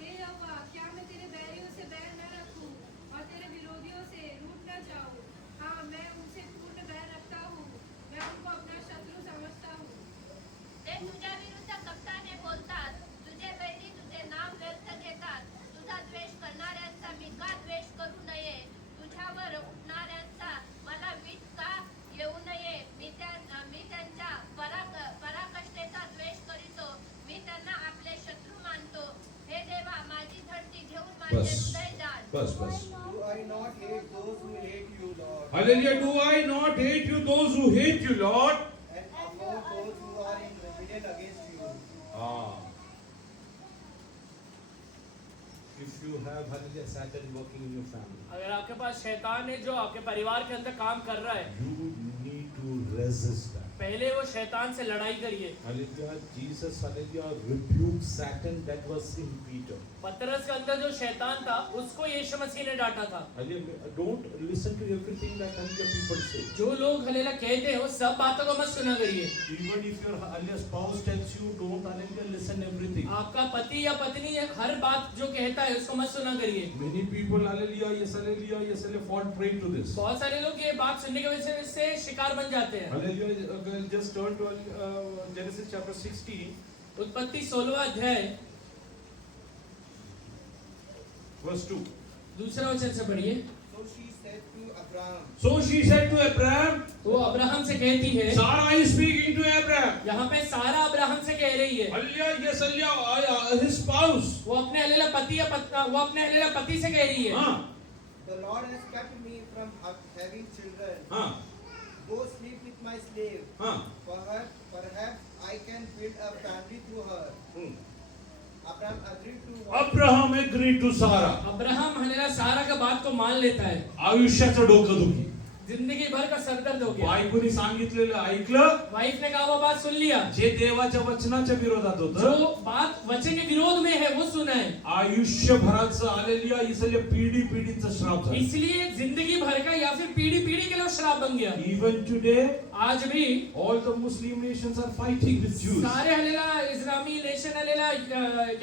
हे यहोवा, क्या मैं तेरे बैरियों से बैर न रखूं और तेरे विरोधियों से रूठ न जाऊं? हाँ, मैं उनसे पूर्ण बैर रखता हूँ, मैं उनको अपना शत्रु समझता हूँ। ते तुझ्या विरुद्ध कपटाने बोलतात, तुझे बैरी तुझे नाम व्यर्थ घेतात, तुझा द्वेष करणाऱ्यांचा मी का द्वेष करू नये? तुझ्यावर उठणाऱ्यांचा मला वीट का येऊ नये? मी त्यांच्या पराकष्टेचा द्वेष करीतो, मी त्यांना आपले शत्रू मानतो. हे देवा, माझी धडती घेऊन माझे हृदय जाण. बस. Do I not hate those who hate you, Lord? Hallelujah, do I not hate you, those who hate you, Lord? And oppose those who are in rebellion against you? If you have, hallelujah, Satan working in your family, अगर आपके पास शैतान है जो आपके परिवार के अंदर काम कर रहा है, you need to resist that. पहले वो शैतान से लड़ाई करिए। Hallelujah. Jesus, hallelujah, rebuked Satan that was in Peter. पतरस के अंदर जो शैतान था उसको यीशु मसीह ने डांटा था। Hallelujah. Don't listen to everything that hallelujah people say. जो लोग हलेला कहते हैं वो सब बातों को मत सुना करिए। Even if your hallelujah spouse tells you, don't hallelujah listen everything. आपका पति या पत्नी हर बात जो कहता है उसको मत सुना करिए। Many people hallelujah, yes hallelujah, fall prey to this. बहुत सारे लोग ये बात सुनने की वजह से शिकार बन जाते हैं। Hallelujah. Just turn to Genesis chapter 16. उत्पत्ति 16वां अध्याय Verse 2. दूसरा वचन से पढ़िए। So she said to Abraham, So she said to Abraham, वो अब्राहम से कहती है, Sarah is speaking to Abraham. यहाँ पे सारा अब्राहम से कह रही है। Hallelujah, yes, hallelujah, his spouse. वो अपने हलेला पति से कह रही है। हाँ, the Lord has kept me from having children. हाँ, Go sleep with my slave. हाँ. Perhaps I can build a family through her. Abraham agreed to what? Abraham agreed to Sarah. Abraham hallelujah Sarah का बात को मान लेता है। आयुष्याचं डोकं दुखी. जिंदगी भर का सरदर्द हो गया। बायकोनी सांगितलेलं ऐकलं. वाइफ ने कहा वो बात सुन लिया। जे देवाच्या वचनाच्या विरोधात होतं. जो बात वचन के विरोध में है वो सुना है। आयुष्यभराचं आलेल्या इसलिए पिढीचं श्राप झालं. इसलिए जिंदगी भर का या फिर पीढ़ी के लिए श्राप बन गया। Even today, आज भी all the Muslim nations are fighting with Jews. सारे हलेला इस्लामी नेशन हलेला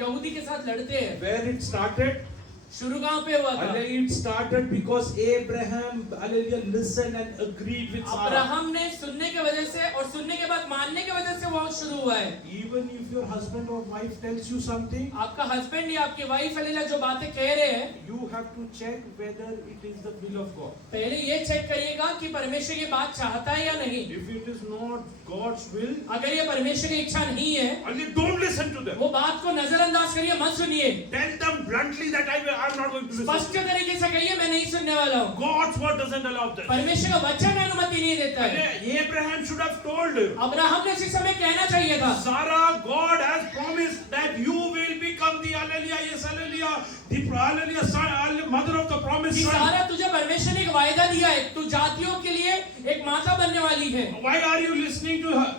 यहूदी के साथ लड़ते हैं। Where it started? शुरू कहाँ पे हुआ था? It started because Abraham, hallelujah, listened and agreed with Sarah. Abraham ने सुनने के वजह से और सुनने के बाद मानने के वजह से वो शुरू हुआ है। Even if your husband or wife tells you something, आपका हस्बैंड या आपकी वाइफ हलेला जो बातें कह रहे हैं, you have to check whether it is the will of God. पहले ये चेक करिएगा कि परमेश्वर ये बात चाहता है या नहीं। If it is not God's will, अगर ये परमेश्वर की इच्छा नहीं है, don't listen to them. वो बात को नजरअंदाज करिए, मत सुनिए। Tell them bluntly that I'm not going to listen. स्पष्ट तरीके से कहिए मैं नहीं सुनने वाला हूँ। God's word doesn't allow that. परमेश्वर का वचन अनुमति नहीं देता है। Abraham should have told her. Abraham ने उसी समय कहना चाहिए था। Sarah, God has promised that you will become the hallelujah, yes hallelujah, the hallelujah son, mother of the promised कि son. सारा तुझे परमेश्वर ने एक वायदा दिया है, तू जातियों के लिए एक माता बनने वाली है। Why are you listening to her?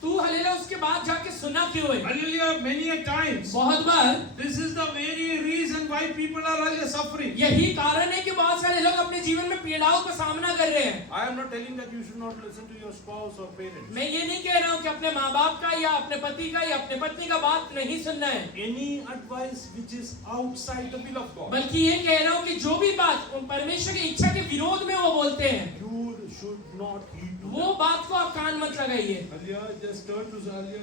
तू हलेला उसके बाद जाके सुना क्यों है? Hallelujah, many a times. बहुत बार This is the very reason why people are really suffering. यही कारण है कि बहुत सारे लोग अपने जीवन में पीड़ाओं का सामना कर रहे हैं। I am not telling that you should not listen to your spouse or parents. मैं ये नहीं कह रहा हूँ कि अपने माँ बाप का या अपने पति का या अपने पत्नी का बात नहीं सुनना है, Any advice which is outside the will of God, बल्कि ये कह रहा हूँ कि जो भी बात परमेश्वर की इच्छा के विरोध में वो बोलते हैं, you should not heed to वो बात को आप कान मत लगाइए। Hallelujah, just turn to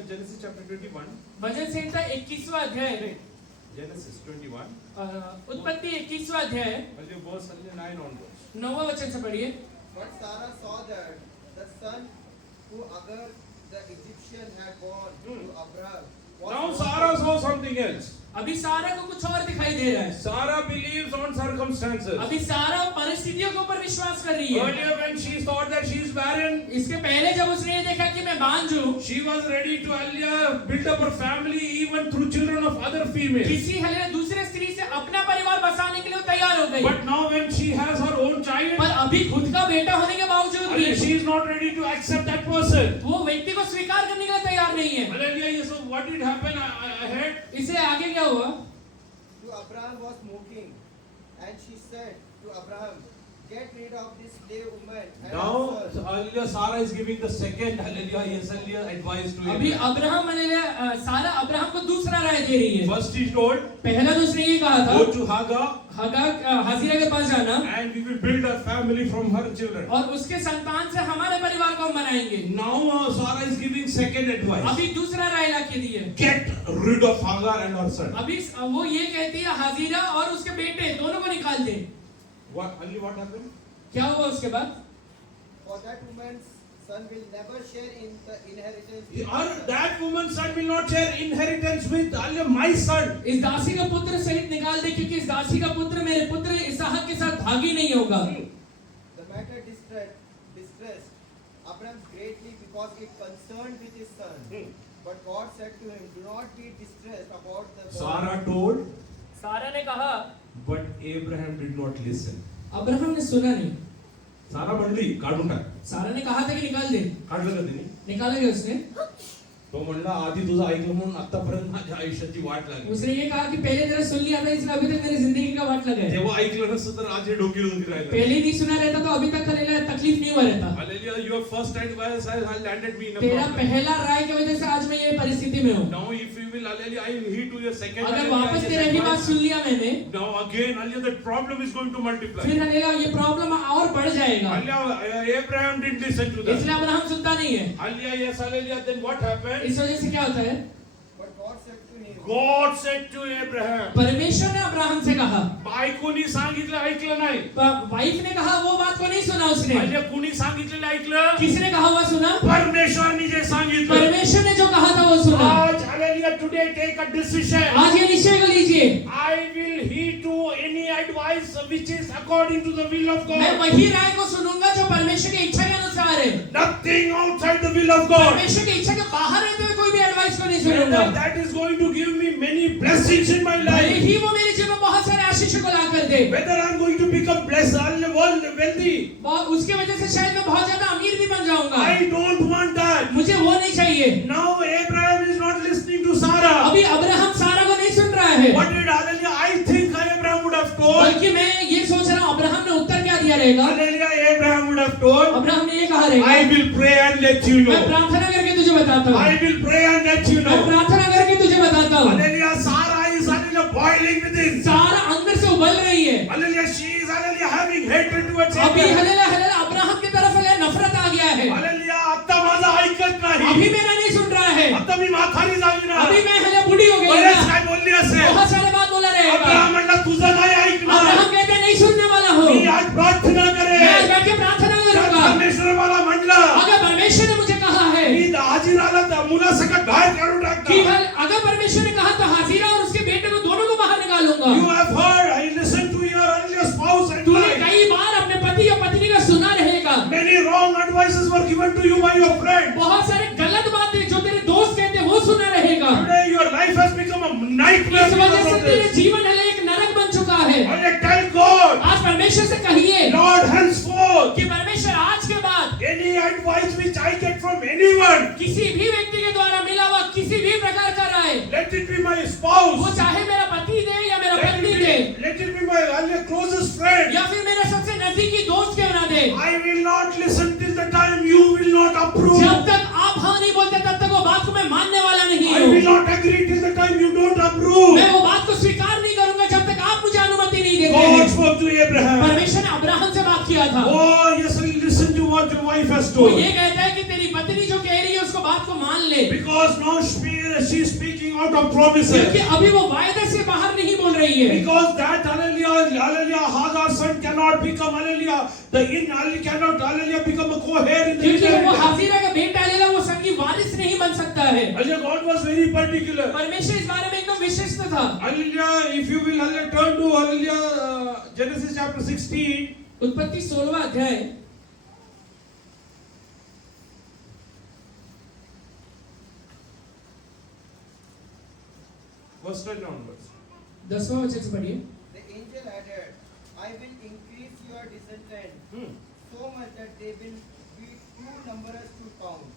Genesis chapter 21. भजन संहिता 21वां अध्याय, Genesis 21. उत्पत्ति 21वां अध्याय Hallelujah, verse 9 onwards. 9वां वचन से पढ़िए। But Sarah saw that the son who Agar the Egyptian had born to Abraham was Now not Sarah saw something else. अभी सारा को कुछ और दिखाई दे रहा है। Sarah believes on circumstances. अभी सारा परिस्थितियों के ऊपर विश्वास कर रही है। Earlier when she thought that she is barren, इसके पहले जब उसने ये देखा कि मैं बांझ हूँ, she was ready to build up her family even through children of other females. किसी हले दूसरे स्त्री से अपना परिवार बसाने के लिए वो तैयार हो गई। But now when she has her own child, पर अभी खुद का बेटा होने के बावजूद भी she is not ready to accept that person. वो व्यक्ति को स्वीकार करने के लिए तैयार नहीं है। Hallelujah. So what did happen ahead? इससे आगे क्या हुआ? to Abraham was smoking, and she said to Abraham, get rid of this slave woman and Now, her son. hallelujah, Sarah is giving the second hallelujah, yes, hallelujah, advice to अभी him. Abraham सारा Abraham को दूसरा राय दे रही है। First he told, पहला तो उसने ये कहा था, go to Hagar हाजिरा के पास जाना and we will build a family from her children. और उसके संतान से हमारे परिवार को हम बनाएंगे। Now Sarah is giving second advice. अभी दूसरा राय लाके दी है। Get rid of Hagar and her son. अभी वो ये कहती है हाजिरा और उसके बेटे दोनों को निकाल दे। What happened? क्या हुआ उसके बाद? For that woman's son will never share in the inheritance. That woman's son will not share inheritance with my son. इस दासी का पुत्र सहित निकाल दे, क्योंकि इस दासी का पुत्र मेरे पुत्र इसहाक के साथ भागी नहीं होगा। The matter distressed Abraham greatly because it concerned with his son. But God said to him, do not be distressed about the boy. Sarah told, सारा ने कहा, but Abraham did not listen. Abraham ने सुना नहीं। सारा म्हणली काढून टाक. सारा ने कहा था कि निकाल दे, काढलं का तिने? निकाला गया उसने। तो म्हणला आधी तुझं ऐकलं म्हणून आतापर्यंत माझ्या आयुष्याची वाट लागली. उसने ये कहा कि पहले तेरा सुन लिया था इसलिए अभी तक मेरी जिंदगी का वाट लगा है। तेव्हा ऐकलं नसतं तर आज हे डोकी दुखी राहिलं. पहले नहीं सुना रहता तो अभी तक खलेला तकलीफ नहीं हुआ रहता। Hallelujah. Your first advice has landed me in a तेरा problem. पहला राय की वजह से आज मैं ये परिस्थिति में हूँ। Now if you will, hallelujah, I will heed to your second. अगर hallelujah, वापस yes, तेरा ही बात advice. सुन लिया मैंने, Now again, hallelujah, that problem is going to multiply. फिर हलेला ये प्रॉब्लम और बढ़ जाएगा। Hallelujah, Abraham didn't listen to that. इसलिए अब्राहम सुनता नहीं है। Hallelujah, yes, hallelujah. Then what happened? इस वजह से क्या होता है? But God said to him, God said to Abraham. परमेश्वर ने अब्राहम से कहा, बायकोनी सांगितलं ऐकलं नाही. वाइफ ने कहा वो बात को नहीं सुना उसने। म्हणजे कुणी सांगितलेलं ऐकलं? किसने कहा हुआ सुना? परमेश्वरनी जे सांगितलं. परमेश्वर ने जो कहा था वो सुना। आज hallelujah, today take a decision. आज ये निश्चय कर लीजिए, I will heed to any advice which is according to the will of मैं God. वही राय को सुनूंगा जो परमेश्वर की इच्छा के अनुसार है। Nothing outside the will of God. परमेश्वर की इच्छा के बाहर रहते हुए कोई भी एडवाइस को नहीं सुनूंगा। Whether that is going to give me many blessings in my भले life. ही वो मेरे जीवन में बहुत सारे आशीष को ला कर दे, Whether I'm going to become blessed, wealthy. उसकी वजह से शायद मैं बहुत ज्यादा अमीर भी बन जाऊंगा। I don't want that. मुझे वो नहीं चाहिए। Now Abraham is not listening to Sarah. अभी अब्राहम सारा को नहीं सुन रहा है, What did hallelujah? I think Abraham would have told. बल्कि मैं ये सोच रहा हूँ अब्राहम ने उत्तर क्या दिया रहेगा। Hallelujah, Abraham would have told. Abraham ने ये कहा रहेगा, I will pray and let you मैं know. प्रार्थना करके तुझे बताता हूँ, I will pray and let you मैं know. प्रार्थना करके तुझे बताता हूँ। Hallelujah, Sarah is hallelujah boiling within. सारा अंदर से उबल रही है। Hallelujah, she is hallelujah having hatred towards अभी Abraham. हलेला हलेला अब्राहम की तरफ हलेला नफरत आ गया है। Hallelujah, आता माझा ऐकत नाही. अभी मेरा नहीं सुन रहा है, आता मी म्हातारी झाली ना. अभी मैं हले बुढ़ी हो गई बरेच ना। काय बोलली असेल. बहुत सारे बात बोला रहेगा। अब्राहम म्हणला तुझं नाही ऐकणार. अब्राहम कहते नहीं सुनने वाला हो, मी आज प्रार्थना मैं आज करेन. बैठ के प्रार्थना करूंगा। परमेश्वर मला म्हणलं अगर परमेश्वर ने मुझे कहा है मी हाजीराला त्या मुलासकट बाहेर काढून कि टाकणार. अगर परमेश्वर ने कहा तो हाजिरा और उसके बेटे को दोनों को बाहर निकालूंगा। You have heard, I listen to your earlier spouse and तूने wife. कई बार अपने पति या पत्नी का सुना रहेगा। Many wrong advices were given to you by your friends. बहुत सारे गलत बातें जो तेरे दोस्त कहते हैं वो सुना रहेगा। Today your life has become a nightmare इस वजह because से of तेरे this. जीवन है एक नरक बन चुका है। And tell God, आज परमेश्वर से कहिए Lord, henceforth, कि परमेश्वर आज के बाद any advice which I get from anyone, किसी भी व्यक्ति के द्वारा मिला हुआ किसी भी प्रकार का राय, let it be my spouse, वो चाहे मेरा पति दे या मेरा पत्नी दे let it be my closest friend. या फिर मेरा सबसे नजदीकी दोस्त क्यों ना दे, I will not listen till the time you will not approve. जब तक आप हाँ नहीं बोलते तब तक वो बात को मैं मानने वाला नहीं I will हूँ। not agree till the time you don't approve. मैं वो बात को स्वीकार नहीं करूंगा जब तक आप मुझे अनुमति नहीं देते God हैं। spoke to Abraham. परमेश्वर ने अब्राहम से बात किया था। Oh, yes, listen to what your wife has वो told. ये कहता है कि तेरी पत्नी जो कह रही है उसको बात को मान ले, Because now she is speaking out of promises. क्योंकि अभी वो वायदे से बाहर नहीं बोल रही है। Because that hallelujah, Hagar's son cannot become hallelujah. The cannot hallelujah become a co-heir in the क्योंकि वो inheritance. हाजिरा का बेटा लेला वो संगी वारिस नहीं बन सकता है। Hallelujah, God was very particular. परमेश्वर इस बारे में एकदम विशिष्ट था। Hallelujah, if you will hallelujah turn to hallelujah Genesis chapter 16. उत्पत्ति 16वां अध्याय Verse 10 onwards. 10वां वचन से पढ़िए। The angel added, I will increase your descendants so much that they will be too numerous to count.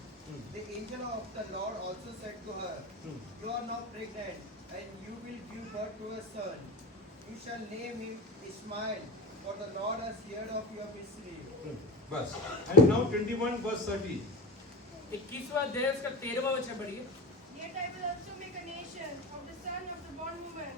The angel of the Lord also said to her, You are now pregnant, and you will give birth to a son. You shall name him Ishmael, for the Lord has heard of your misery. Bas. And now 21 verse 30. 21वां अध्याय उसका 13वां वचन पढ़िए। Yet I will also make a nation of the son of the bondwoman,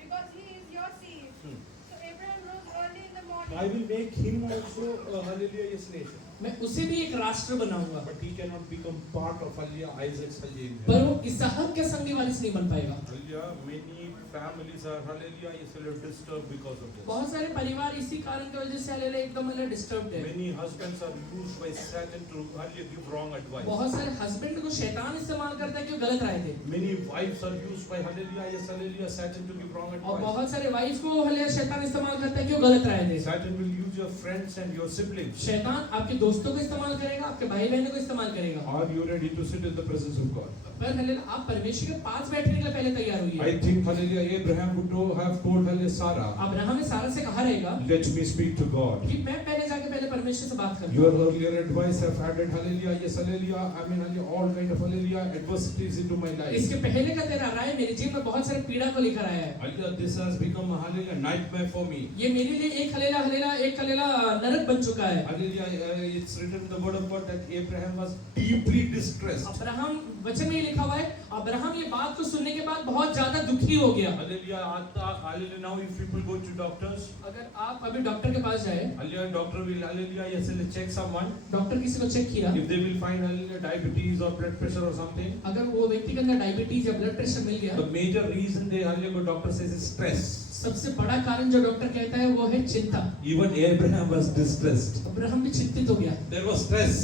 because he is your seed. So Abraham rose early in the morning. I will make him also hallelujah his nation. मैं उसे भी एक राष्ट्र बनाऊंगा, But he cannot become part of hallelujah Isaac's hallelujah. पर वो इसहाक के संगी वारिस नहीं बन पाएगा। Hallelujah, many families are hallelujah is disturbed because of this. बहुत सारे परिवार इसी कारण की वजह से हलेला एकदम हलेला डिस्टर्ब्ड है। Many husbands are used by Satan to hallelujah give wrong advice. बहुत सारे हस्बैंड को शैतान इस्तेमाल करता है कि वो गलत राय दे, Many wives are used by hallelujah yes hallelujah Satan to give wrong और advice. बहुत सारे वाइफ को हलेला शैतान इस्तेमाल करता है कि वो गलत राय दे। Satan will use your friends and your siblings. शैतान आपके दोस्तों को इस्तेमाल करेगा, आपके भाई बहनों को इस्तेमाल करेगा। Are you ready to sit in the presence of God? पर हलेला आप परमेश्वर के पास बैठने के लिए पहले तैयार I होइए। think hallelujah Abraham would have told hallelujah Sarah, Abraham ने सारा से कहा रहेगा let me speak to God. कि मैं पहले जाके पहले परमेश्वर से बात करता Your हूँ। earlier advice have added hallelujah, yes hallelujah, I mean hallelujah, all kind of hallelujah adversities into my life. इसके पहले का तेरा राय मेरे जीवन में बहुत सारे पीड़ा को लेकर आया है। Hallelujah, this has become a hallelujah nightmare for me. ये मेरे लिए एक हलेला नरक बन चुका है। Hallelujah, it's written in the word of God that Abraham was deeply distressed. Abraham वचन में ये लिखा हुआ है, अब्राहम ये बात को सुनने के बाद बहुत ज्यादा दुखी हो गया। Hallelujah, hallelujah, now if people go to doctors, अगर आप अभी डॉक्टर के पास जाए, hallelujah, doctor will hallelujah, yes, will check someone. Doctor किसी को चेक किया, If they will find hallelujah diabetes or blood pressure or something, अगर वो व्यक्ति के अंदर डायबिटीज या ब्लड प्रेशर मिल गया, the major reason they hallelujah doctor says is stress. सबसे बड़ा कारण जो डॉक्टर कहता है वो है चिंता। Even Abraham was distressed. Abraham भी चिंतित हो गया, There was stress.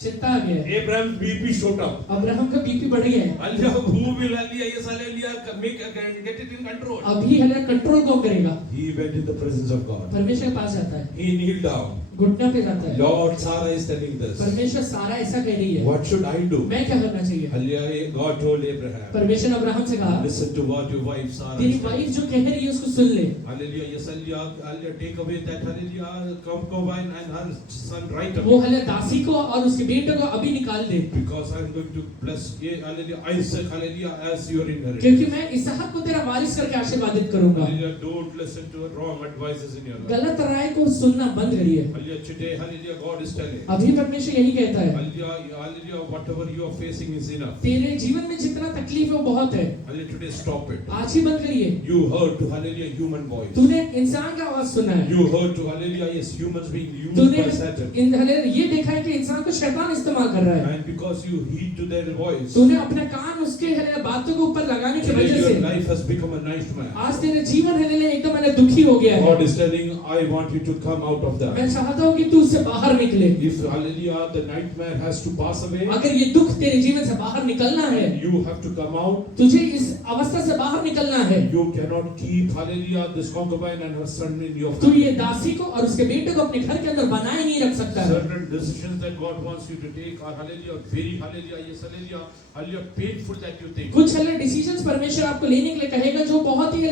चिंता आ गया। Abraham's BP shot up. Abraham का बीपी बढ़ गया है। Hallelujah, who will hallelujah, yes hallelujah, get it in control. अभी हले कंट्रोल कौन करेगा? He went in the presence of God. परमेश्वर के पास जाता है, He kneeled down. घुटने पे जाता है। Lord, Sarah is telling this. परमेश्वर सारा ऐसा कह रही है, What should I do? मैं क्या करना चाहिए? Hallelujah, God told Abraham. परमेश्वर ने अब्राहम से कहा, Listen to what your wife Sarah तेरी is saying. वाइफ जो कह रही है उसको सुन ले। Hallelujah, yes, hallelujah, hallelujah, take away that hallelujah, concubine and her son right वो away. हले दासी को और उसके बेटे को अभी निकाल दे, Because I'm going to bless hallelujah, Isaac, hallelujah, as your inheritance. क्योंकि मैं इसहाक को तेरा वारिस करके आशीर्वादित करूंगा। Hallelujah, don't listen to wrong advices in your life. गलत राय को सुनना बंद करिए। Hallelujah, today, hallelujah, God is telling. अभी परमेश्वर यही कहता है, Hallelujah, hallelujah, whatever you are facing is enough. तेरे जीवन में जितना तकलीफ है वो बहुत है, Hallelujah, today stop it. आज ही बंद करिए। You heard to hallelujah human voice. तूने इंसान का आवाज सुना है, You heard to hallelujah yes humans being used तूने by Satan. ये देखा है कि इंसान को शैतान इस्तेमाल कर रहा है। And because you heed to their voice, तूने अपने कान उसके बातों के ऊपर लगाने की today वजह your से life has become a nightmare. आज तेरे जीवन है एकदम दुखी हो गया है। God is telling, I want you to come out of that. मैं चाहता हूँ कि तू उससे बाहर निकले। If hallelujah the nightmare has to pass away, अगर ये दुख तेरे जीवन से बाहर निकलना है, you have to come out. तुझे इस अवस्था से बाहर निकलना है। You cannot keep hallelujah this concubine and her son in your तू ये family. दासी को और उसके बेटे को अपने घर के अंदर बनाए नहीं रख सकता है। Certain decisions that God wants you to take are hallelujah very hallelujah yes hallelujah painful that you think. कुछ डिसीजंस परमेश्वर आपको लेने के लिए कहेगा जो बहुत ही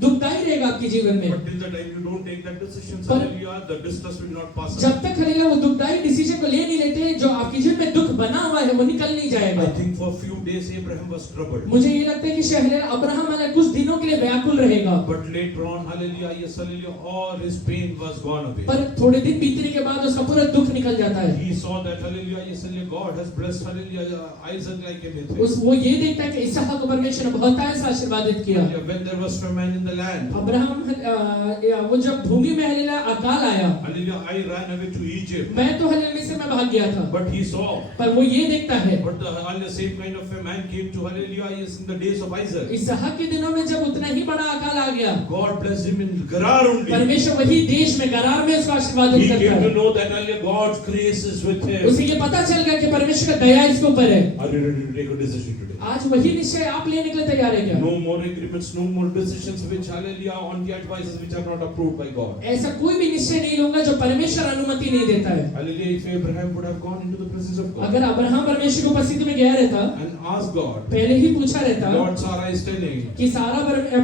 दुखदाई रहेगा आपके जीवन में। But till the time you don't take that decision, पर- hallelujah, the distress will not pass away. जब तक वो दुखदाई डिसीजन को ले नहीं लेते, जो आपके जीवन में दुख बना हुआ है वो निकल नहीं जाएगा। I think for a few days Abraham was troubled. मुझे ये लगता है कि शहर अब्राहम कुछ दिनों के लिए व्याकुल रहेगा, But later on, hallelujah, yes, hallelujah, all his pain was gone away. पर थोड़े दिन बीतने के बाद उसका पूरा दुख निकल जाता है। He saw that, hallelujah, yes, hallelujah, God has blessed, hallelujah, Isaac like anything. वो ये देखता है कि इसहाक को परमेश्वर ने बहुत ऐसा आशीर्वादित किया। Hallelujah, when there was famine in the land, Abraham वो जब भूमि में अकाल आया, hallelujah, I ran away to Egypt. मैं तो मिस्र में भाग गया था, But he saw, पर वो ये देखता है but the hallelujah, same kind of famine came to, hallelujah, yes, in the days of Isaac. इसहाक के दिनों में जब उतना ही बड़ा अकाल आ गया, God blessed him in Gerar only. परमेश्वर वही देश में गरार में उसको आशीर्वादित He करता came to है। know that, hallelujah, God's grace is with him. उसे ये पता चल गया कि परमेश्वर का दया इसके ऊपर है। Are you ready to take a decision today? आज वही निश्चय आप लेने के लिए तैयार है क्या? No more agreements, no more decisions which, hallelujah, on the advices which are not approved by God. ऐसा कोई भी निश्चय नहीं लूंगा जो परमेश्वर अनुमति नहीं देता है। Hallelujah, if Abraham would have gone into the presence of God अगर अब्राहम परमेश्वर की उपस्थिति में गया रहता, and asked God, पहले ही पूछा रहता Lord, Sarah is telling, कि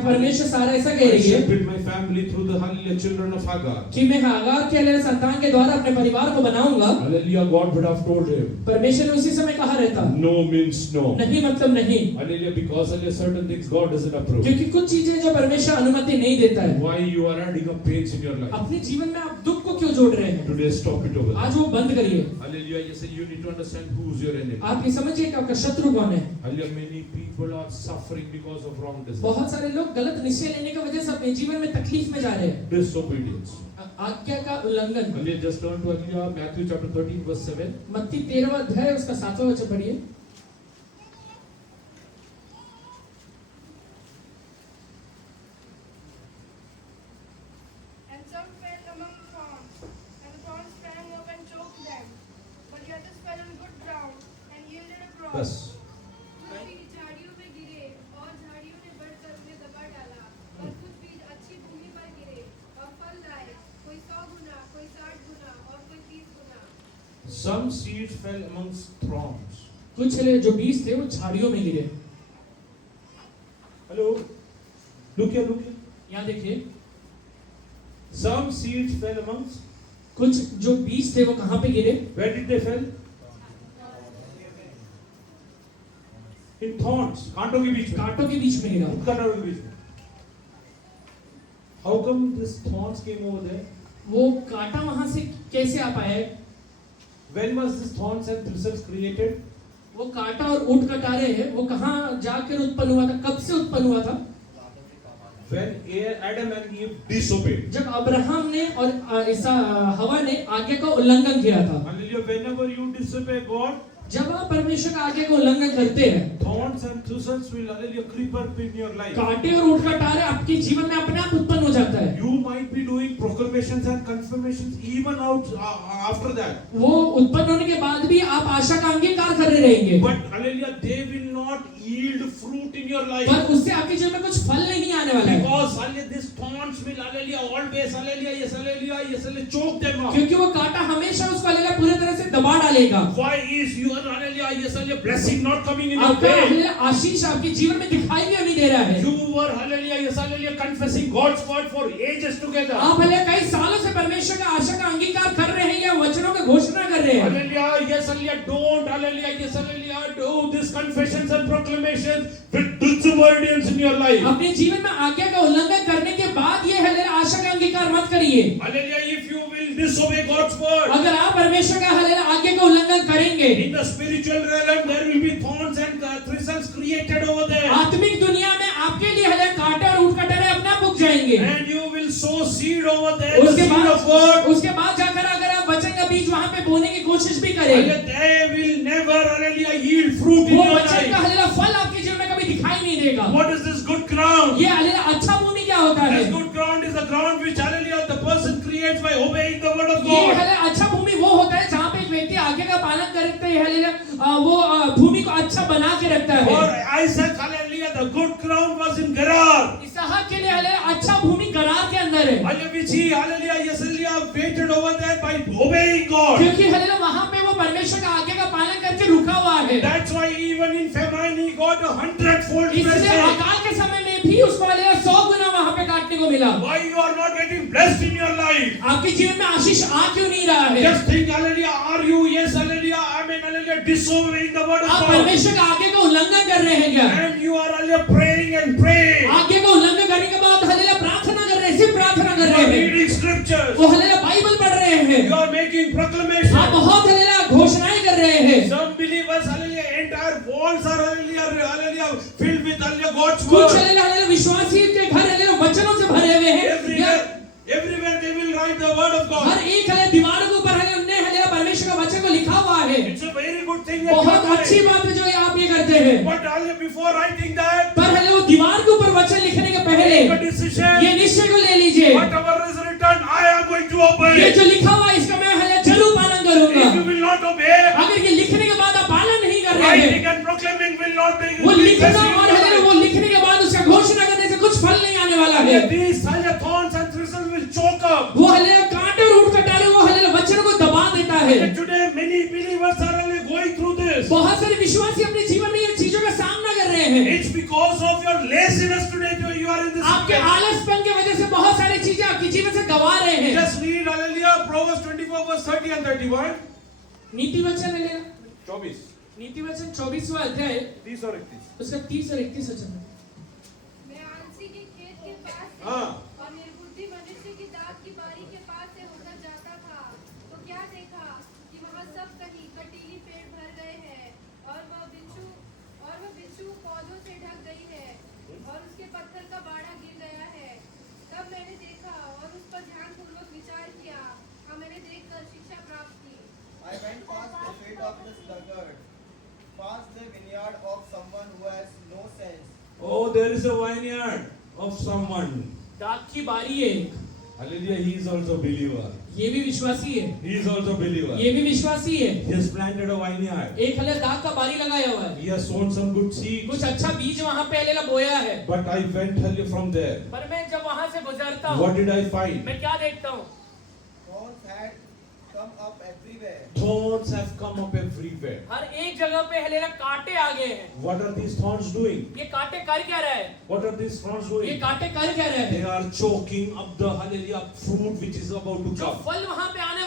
परमेश्वर सारा ऐसा कह I रही है shall build my family through the, hallelujah, children of Hagar. कि मैं हागार के संतान के द्वारा अपने परिवार को बनाऊंगा, Hallelujah, God would have told him, परमेश्वर ने उसी समय कहा रहता, no means no. नहीं मतलब नहीं, Hallelujah, because hallelujah, certain things God doesn't approve. क्योंकि कुछ चीजें जो परमेश्वर अनुमति नहीं देता है। Why you are adding up pains in your life? अपने जीवन में आप दुख को क्यों जोड़ रहे हैं? Today stop it over. आज वो बंद करिए। Hallelujah, you say you need to understand who's your enemy. आप ये समझिए कि आपका शत्रु कौन है। Hallelujah, many people are suffering because of wrong decisions. बहुत सारे लोग गलत निश्चय लेने की वजह से अपने जीवन में तकलीफ में जा रहे हैं। Disobedience. आज्ञा का उल्लंघन। Hallelujah, just turn to hallelujah, Matthew chapter 13 verse 7. मत्ती 13वां अध्याय उसका 7वां वचन पढ़िए। And some fell among the thorns, and the thorns sprang up and choked them. But the others fell on good ground and yielded a crop. Bas. कुछ बीज झाड़ियों में गिरे और झाड़ियों ने बढ़कर उन्हें दबा डाला, और कुछ बीज अच्छी भूमि पर गिरे और फल लाए, कोई 100 गुना, कोई 60 गुना और कोई 30 गुना। Some seeds fell amongst thorns. कुछ जो बीज थे वो झाड़ियों में गिरे। Hello? Look here, look here. यहाँ देखिए, Some seeds fell amongst कुछ जो बीज थे वो कहाँ पे गिरे? Where did they fall? In thorns, कांटों के बीच में, कांटों के बीच में गिरा। कांटों के बीच में। How come this thorns came over there? वो कांटा वहां से कैसे आ पाया? When was this thorns and thistles created? वो कांटा और ऊंट कटारे है वो कहाँ जाकर उत्पन्न हुआ था? कब से उत्पन्न हुआ था? When Adam and Eve disobeyed. जब अब्राहम ने और हवा ने आज्ञा का उल्लंघन किया था। Hallelujah. Whenever you disobey God, जब आप परमेश्वर का आज्ञा का उल्लंघन करते हैं, thorns and thistles will hallelujah creep up in your life. कांटे और ऊंट कटारे आपके जीवन में अपने आप उत्पन्न हो जाता है। You might be doing proclamations and confirmations even out after that. वो उत्पन्न होने के बाद भी आप आशा का अंगीकार कर रहे रहेंगे। But hallelujah, they will not yield fruit in your life. पर उससे आपके जीवन में कुछ फल नहीं आने वाला है। Because hallelujah, these thorns will hallelujah always hallelujah, yes hallelujah, choke them up. क्योंकि वो कांटा हमेशा उसको हल्लेलुया पूरी तरह से दबा डालेगा। Why is your hallelujah, yes hallelujah, blessing not coming in your आपका way? हल्लेलुया आशीष आपके जीवन में दिखाई नहीं दे रहा है। You were hallelujah, yes hallelujah, confessing God's word for ages together. आप हल्लेलुया कई सालों से परमेश्वर का आशा का अंगीकार कर रहे हैं या वचनों की घोषणा कर रहे हैं। Hallelujah, yes hallelujah, don't hallelujah, yes hallelujah, do this confessions and proclamations with disobedience in your life. अपने जीवन में आज्ञा का उल्लंघन करने के बाद ये हल्लेलुया आशा का अंगीकार मत करिए। Hallelujah, if you will disobey God's word, अगर आप परमेश्वर का हल्लेलुया आज्ञा का उल्लंघन करेंगे, in the spiritual realm there will be thorns and thistles created over there. आत्मिक दुनिया में आपके लिए हल्लेलुया कांटे और ऊंट कटारे अपने आप उग जाएंगे। And you will sow seed over there, the उसके seed of God. बाद जाकर अगर आप वचन का बीज वहां पे बोने की कोशिश भी करें, Hallelujah, they will never hallelujah yield fruit in वो your वचन का life. हल्लेलुया फल आपके जीवन में कभी दिखाई नहीं देगा। What is this good ground? ये हल्लेलुया अच्छा भूमि क्या होता है? This good ground is the ground which hallelujah the person creates by obeying the word of ये God. हल्लेलुया अच्छा भूमि वो होता है जहाँ पे एक व्यक्ति आज्ञा का पालन करते हैं, हल्लेलुया वो भूमि को अच्छा बना के रखता है। For Isaac, hallelujah, the good ground was in Gerar. इसहाक के लिए हल्लेलुया अच्छा भूमि गरार के अंदर है, Hallelujah, which he, hallelujah, yes, hallelujah, waited over there by obeying God. क्योंकि हल्लेलुया वहाँ पे वो परमेश्वर का आज्ञा का पालन करके रुका हुआ है। That's why even in famine he got 100-fold इसलिए blessing. अकाल के समय में भी उसको हल्लेलुया 100 गुना वहाँ पे काटने को मिला। Why you are not getting blessed in your life? आपके जीवन में आशीष आ क्यों नहीं रहा है? Just think, hallelujah, are you, yes, hallelujah, I mean, hallelujah, disobeying the word of आप God? परमेश्वर का आज्ञा का उल्लंघन कर रहे हैं क्या? And you are, hallelujah, praying and praying. आज्ञा का उल्लंघन करने के बाद हल्लेलूया प्रार्थना कर रहे हैं, सिर्फ प्रार्थना कर You रहे are हैं, reading scriptures. वो हल्लेलूया बाइबल पढ़ रहे हैं, You are making आप proclamations. बहुत हल्लेलूया घोषणाएं कर रहे हैं। Some believers, hallelujah, entire walls are, hallelujah, filled with, hallelujah, God's कुछ word. हल्लेलूया विश्वासी के घर हल्लेलूया वचनों से भरे हुए हैं। Everywhere they will write the word of God. हर एक हल्लेलूया दीवारों के ऊपर हल्लेलूया उन्हें हल्लेलूया परमेश्वर का वचन को लिखा हुआ है। It's a very good thing that you बहुत are अच्छी doing. बात है जो आप ये करते हैं। But hallelujah, before writing that, पर हल्लेलूया दीवार के ऊपर वचन लिखने के पहले take a decision. ये निश्चय को ले लीजिए, Whatever is written, I am going to ये obey. जो लिखा हुआ है इसका मैं हल्लेलूया जरूर पालन करूंगा। If you will not obey, अगर ये लिखने के बाद आप पालन नहीं कर रहे हैं, writing and proclaiming will not be वो लिखना blessing in और your हल्लेलूया life. वो लिखने के बाद उसका घोषणा करने से कुछ फल नहीं आने वाला है। These hallelujah, thorns and thistles will choke up. वो हल्लेलूया कांटे और ऊंट कटारे वो हल्लेलूया वचन को दबा देता है। And today many believers are hallelujah, going through this. बहुत सारे विश्वासी अपने जीवन में ये चीजों का सामना कर रहे हैं। It's because of your laziness today you are in this आपके situation. आलसपन की वजह से बहुत सारी चीजें आपके जीवन से गवा रहे हैं। Just read hallelujah Proverbs 24 verse 30 and 31. नीति वचन हल्लेलूया 24 नीति वचन 24वां अध्याय 30 और 31. उसका 30 और 31 वचन। मैं आलसी के खेत के पास से हाँ. और निर्बुद्धि मनुष्य की दाख की बारी के पास से होकर जाता था, तो क्या देखा कि वहाँ सब कहीं कटीली पेड़ भर गए हैं और वह बिच्छू पौधों से ढक गई है और उसके पत्थर का बाड़ा गिर गया है। तब मैंने देखा और उस पर ध्यानपूर्वक विचार किया और मैंने देखकर शिक्षा प्राप्त की। I went past the field of the sluggard, past the vineyard of someone who has no sense. Oh, there is a vineyard of someone. दाख की बारी है, Hallelujah, he is also believer. ये भी विश्वासी है, He is also believer. ये भी विश्वासी है। He has planted a vineyard. एक हल्लेलूया दाख का बारी लगाया हुआ है, He has sown some good seeds. कुछ अच्छा बीज वहाँ पे हल्लेलूया बोया है। But I went hallelujah from there. पर मैं जब वहाँ से गुजरता हूँ, What did I find? मैं क्या देखता हूँ? Thorns had come up everywhere. Thorns have come up everywhere. हर एक जगह पे हल्लेलूया कांटे आ गए हैं। What are these thorns doing? ये कांटे कर क्या रहे हैं? What are these thorns ये doing? कांटे कर क्या रहे They हैं? are choking up the hallelujah fruit which is about to जो come. फल वहाँ पे आने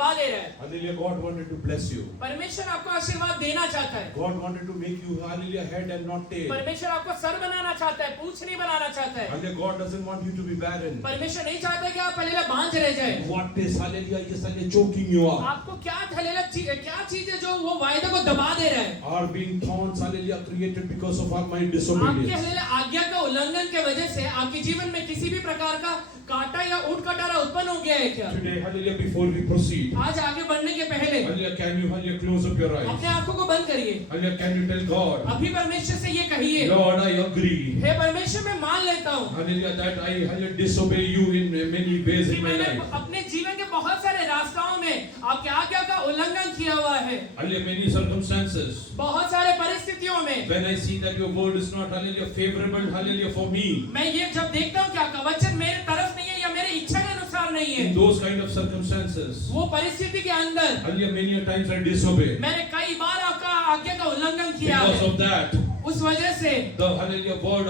दबा दे रहा है। Hallelujah, God wanted to bless you. परमेश्वर आपको आशीर्वाद देना चाहता है। God wanted to make you, hallelujah, head and not tail. परमेश्वर आपको सर बनाना चाहता है, पूंछ नहीं बनाना चाहता है। Hallelujah, God doesn't want you to be barren. परमेश्वर नहीं चाहता कि आप हल्लेलुया बांझ रह जाए। What is, hallelujah, yes, hallelujah, choking you up? आपको क्या हल्लेलुया क्या चीज है जो वो वायदे को दबा दे रहा है? Are being thorns, hallelujah, created because of our my आपके disobedience. हल्लेलुया आज्ञा का उल्लंघन के वजह से आपके जीवन में किसी भी प्रकार का कांटा या ऊंट कटारा उत्पन्न हो गया है क्या? Today, hallelujah, before we proceed, आज आगे बढ़ने के पहले hallelujah, can you, hallelujah, close up your eyes? अपने आंखों को बंद करिए। Hallelujah, can you tell God, अभी परमेश्वर से ये कहिए, Lord, I agree, हे परमेश्वर मैं मान लेता हूँ hallelujah, that I, hallelujah, disobey you in many ways कि in my मैंने life. अपने जीवन के बहुत सारे रास्ताओं में आपकी आज्ञा का उल्लंघन किया हुआ है। Hallelujah, many circumstances. बहुत सारे परिस्थितियों में When I see that your word is not, hallelujah, favorable, hallelujah, for me, मैं ये जब देखता हूँ कि आपका वचन मेरे तरफ नहीं है या मेरी इच्छा के अनुसार नहीं है, in those kind of circumstances, वो परिस्थिति के अंदर hallelujah, many a times I disobey. मैंने कई बार आपका आज्ञा का उल्लंघन किया Because है। of that, उस वजह से the hallelujah word,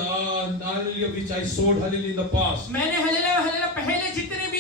hallelujah, which I sowed, hallelujah, in the past, मैंने हल्लेलुया पहले जितने भी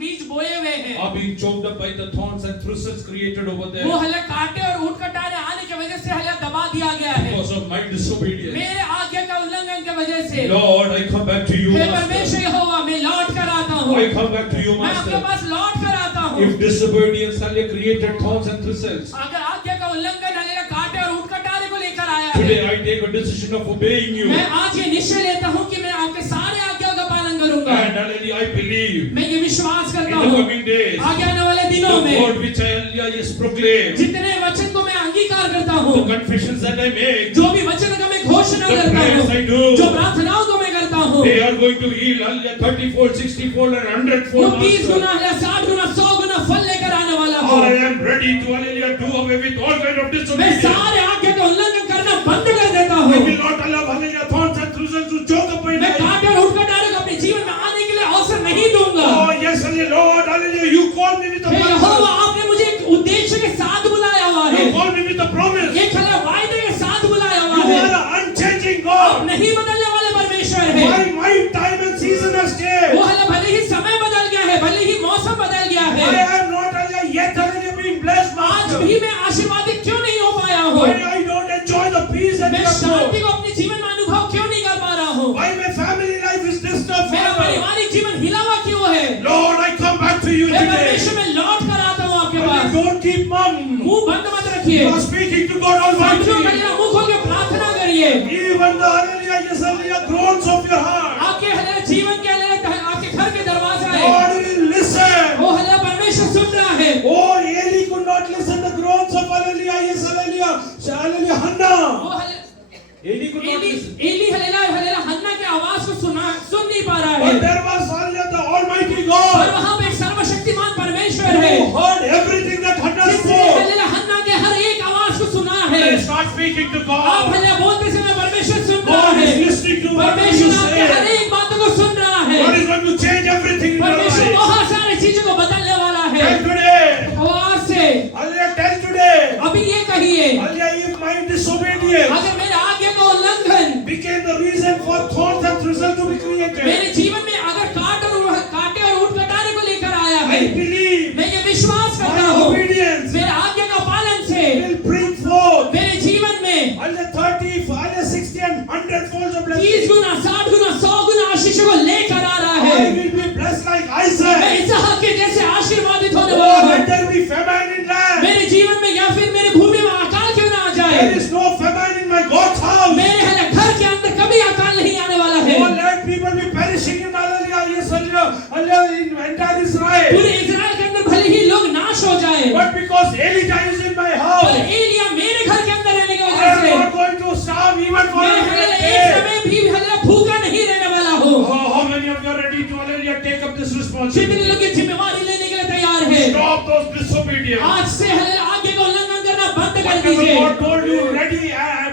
बीज बोए हुए हैं are being choked up by the thorns and thistles created over वो there हल्लेलुया कांटे और ऊंट कटारे आने की वजह से हल्लेलुया दबा दिया गया है। because of my disobedience. मेरे आज्ञा का उल्लंघन की वजह से Lord, I come back to you, hey Master. परमेश्वर यहोवा मैं लौट कर आता हूँ, I come back to you, मैं आपके Master. पास लौट कर आता हूँ। If disobedience, hallelujah, created thorns and thistles, अगर आज्ञा का उल्लंघन हल्लेलुया कांटे और ऊंट कटारे को लेकर आया today है, I take a decision of obeying you. मैं आज ये निश्चय लेता हूँ कि मैं आपके सारे आज्ञाओं का पालन करूंगा। And hallelujah, I believe मैं ये विश्वास in करता the हूँ coming days, आगे आने वाले दिनों the में word which I, hallelujah, is proclaimed, जितने वचन को मैं अंगीकार करता हूँ, the confessions that I make, जो भी वचन का मैं घोषणा the करता prayers I हूँ, do, जो प्रार्थनाओं को मैं करता हूँ, they are going to yield, hallelujah, 30-fold, 60-fold and 100-fold, वो 30 Master. गुना या 60 गुना 100 गुना फल लेकर आने वाला I हूँ। am ready to, hallelujah, do away with all kind of मैं disobedience. सारे आज्ञा का उल्लंघन करना बंद कर देता I हूँ। will not allow, hallelujah, thorns and thistles to choke up my मैं life. कांटे और ऊंट कटारे को अपने जीवन में आने के लिए अवसर नहीं दूंगा। Oh yes, hallelujah, Lord, hallelujah, you call me with a hey Jehovah purpose. आपने मुझे एक उद्देश्य के साथ बुलाया हुआ है, You call me with a promise. एक हल्लेलुया वायदे के साथ बुलाया हुआ You है। are an unchanging आप God. नहीं बदलने वाले परमेश्वर है। My time and season has changed. वो हल्लेलुया भले ही समय बदल गया है, भले ही मौसम बदल गया I है, am not, hallelujah, yet, hallelujah, being blessed, आज Master. भी मैं आशीर्वादित क्यों नहीं हो पाया हूँ? Why I don't enjoy the peace and मैं the शांति flow? को अपने जीवन में अनुभव क्यों नहीं कर पा रहा हूँ? Why my family life is disturbed, मेरा Father? पारिवारिक जीवन हिला हुआ क्यों है? Lord, I come back to you hey today. परमेश्वर मैं लौट कर आता हूँ आपके Hallelujah, pass. don't keep mum. मुंह बंद मत रखिए, You are speaking to God समझो Almighty. मेरा मुंह खोल के प्रार्थना करिए। Even the, hallelujah, yes, hallelujah, groans of your heart. आपके हल्लेलुया जीवन के हल्लेलुया आपके घर के दरवाजा है, God will listen. वो हल्लेलुया परमेश्वर सुन रहा है। Oh, Eli could not listen the groans of, hallelujah, yes, hallelujah, hallelujah, Hannah. वो hallelujah Eli could not listen. Eli hallelujah Hannah के आवाज को सुन नहीं पा रहा है, But there was, hallelujah, the Almighty और God वहाँ पे एक सर्वशक्तिमान परमेश्वर है, who heard everything that Hannah जिसने spoke. हल्लेलुया हन्ना के हर एक आवाज को सुना है। And start speaking to आप God. हल्लेलुया बोलते समय परमेश्वर सुन रहा God है, is listening to what you परमेश्वर आपके हर say. एक बातों को सुन रहा है, God is going to change everything in your परमेश्वर life. बहुत सारी चीजों को बदलने वाला है। Tell today. वो आज से Hallelujah, tell today. अभी ये कहिए, Hallelujah, if my disobedience अगर मेरे आज्ञा का उल्लंघन became the reason for thorns and thistles to be created, मेरे जीवन में अगर कांटे और ऊंट कटारे को लेकर आया है, I believe मैं ये विश्वास करता my हूँ obedience मेरे आज्ञा का पालन से will bring forth मेरे जीवन में hallelujah, 30, hallelujah, 60 and 100 folds of 30 blessing. गुना 60 गुना 100 गुना आशीषों को लेकर आ रहा I है। will be blessed like मैं Isaac. इसहाक के जैसे आशीर्वादित होने Oh, वाला let हूँ। there be famine in land. मेरे जीवन में या फिर मेरी भूमि में अकाल क्यों ना आ जाए, There is no famine in my God's house. मेरे घर के अंदर कभी अकाल नहीं आने वाला है। Oh, let people be perishing in hallelujah, yes, hallelujah, hallelujah, in entire Israel. पूरे इजराइल के अंदर भले ही लोग नाश हो जाए, But because Elijah is in my पर house, एलिया मेरे घर के अंदर रहने की I वजह am से not going to starve even for मैं a हल्लेलुया एक day. समय भी हल्लेलुया भूखा नहीं रहने वाला हूँ। Oh, how many of you are ready to hallelujah take up this जितने responsibility? लोग ये जिम्मेवारी लेने के लिए तैयार है, Stop those disobedience. आज से हल्लेलुया आज्ञा का उल्लंघन करना बंद कर Whatever दीजिए। God told you, ready,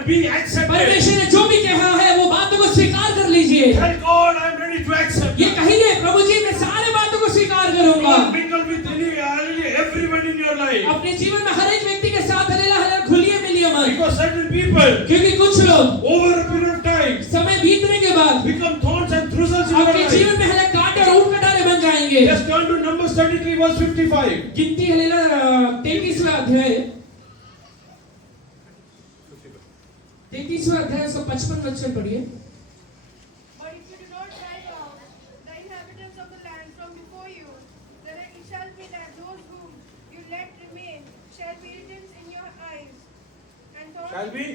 be accepted. परमेश्वर ने जो भी कहा है वो बातों को स्वीकार कर लीजिए। Tell God, I am ready to accept. ये कहिए, प्रभु जी मैं सारे बातों को स्वीकार करूंगा। Don't mingle with hallelujah, everyone in your life. अपने जीवन में हर एक व्यक्ति के साथ हल्लेलुया खुलिए मिलिए मत, Because certain people, क्योंकि कुछ लोग over a period of time, समय बीतने के बाद become thorns and thistles in your आपके life. जीवन में हल्लेलुया कांटे और ऊंट कटारे बन जाएंगे। करेंगे। Just turn to Numbers 33 verse 55. गिनती हलेला 33वां अध्याय, 33वां अध्याय उसका 55 वचन पढ़िए। But if you do not drive out the inhabitants of the land from before you, then it shall be that those whom you let remain shall be irritants in your eyes, and thorns Shall be?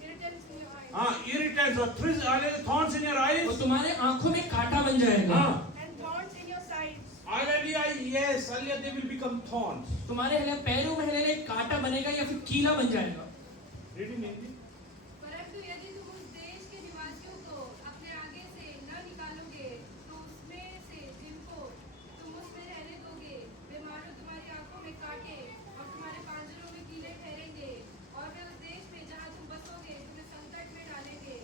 irritants in your eyes, Irritants or thorns in your वो eyes. तुम्हारे आंखों में कांटा बन जाएगा, and thorns in your sides. Hallelujah, yes, hallelujah, they will become thorns. तुम्हारे हले पैरों में हले एक कांटा बनेगा या फिर कीला बन जाएगा। Read in English. परंतु यदि तुम उस देश के निवासियों को अपने आगे से न निकालोगे तो उसमें से जिनको तुम उसमें रहने दोगे वे मानो तुम्हारी आंखों में कांटे और तुम्हारे पांजरों में कीड़े ठहरेंगे और वे उस देश में जहाँ तुम बसोगे तुम्हें संकट में डालेंगे।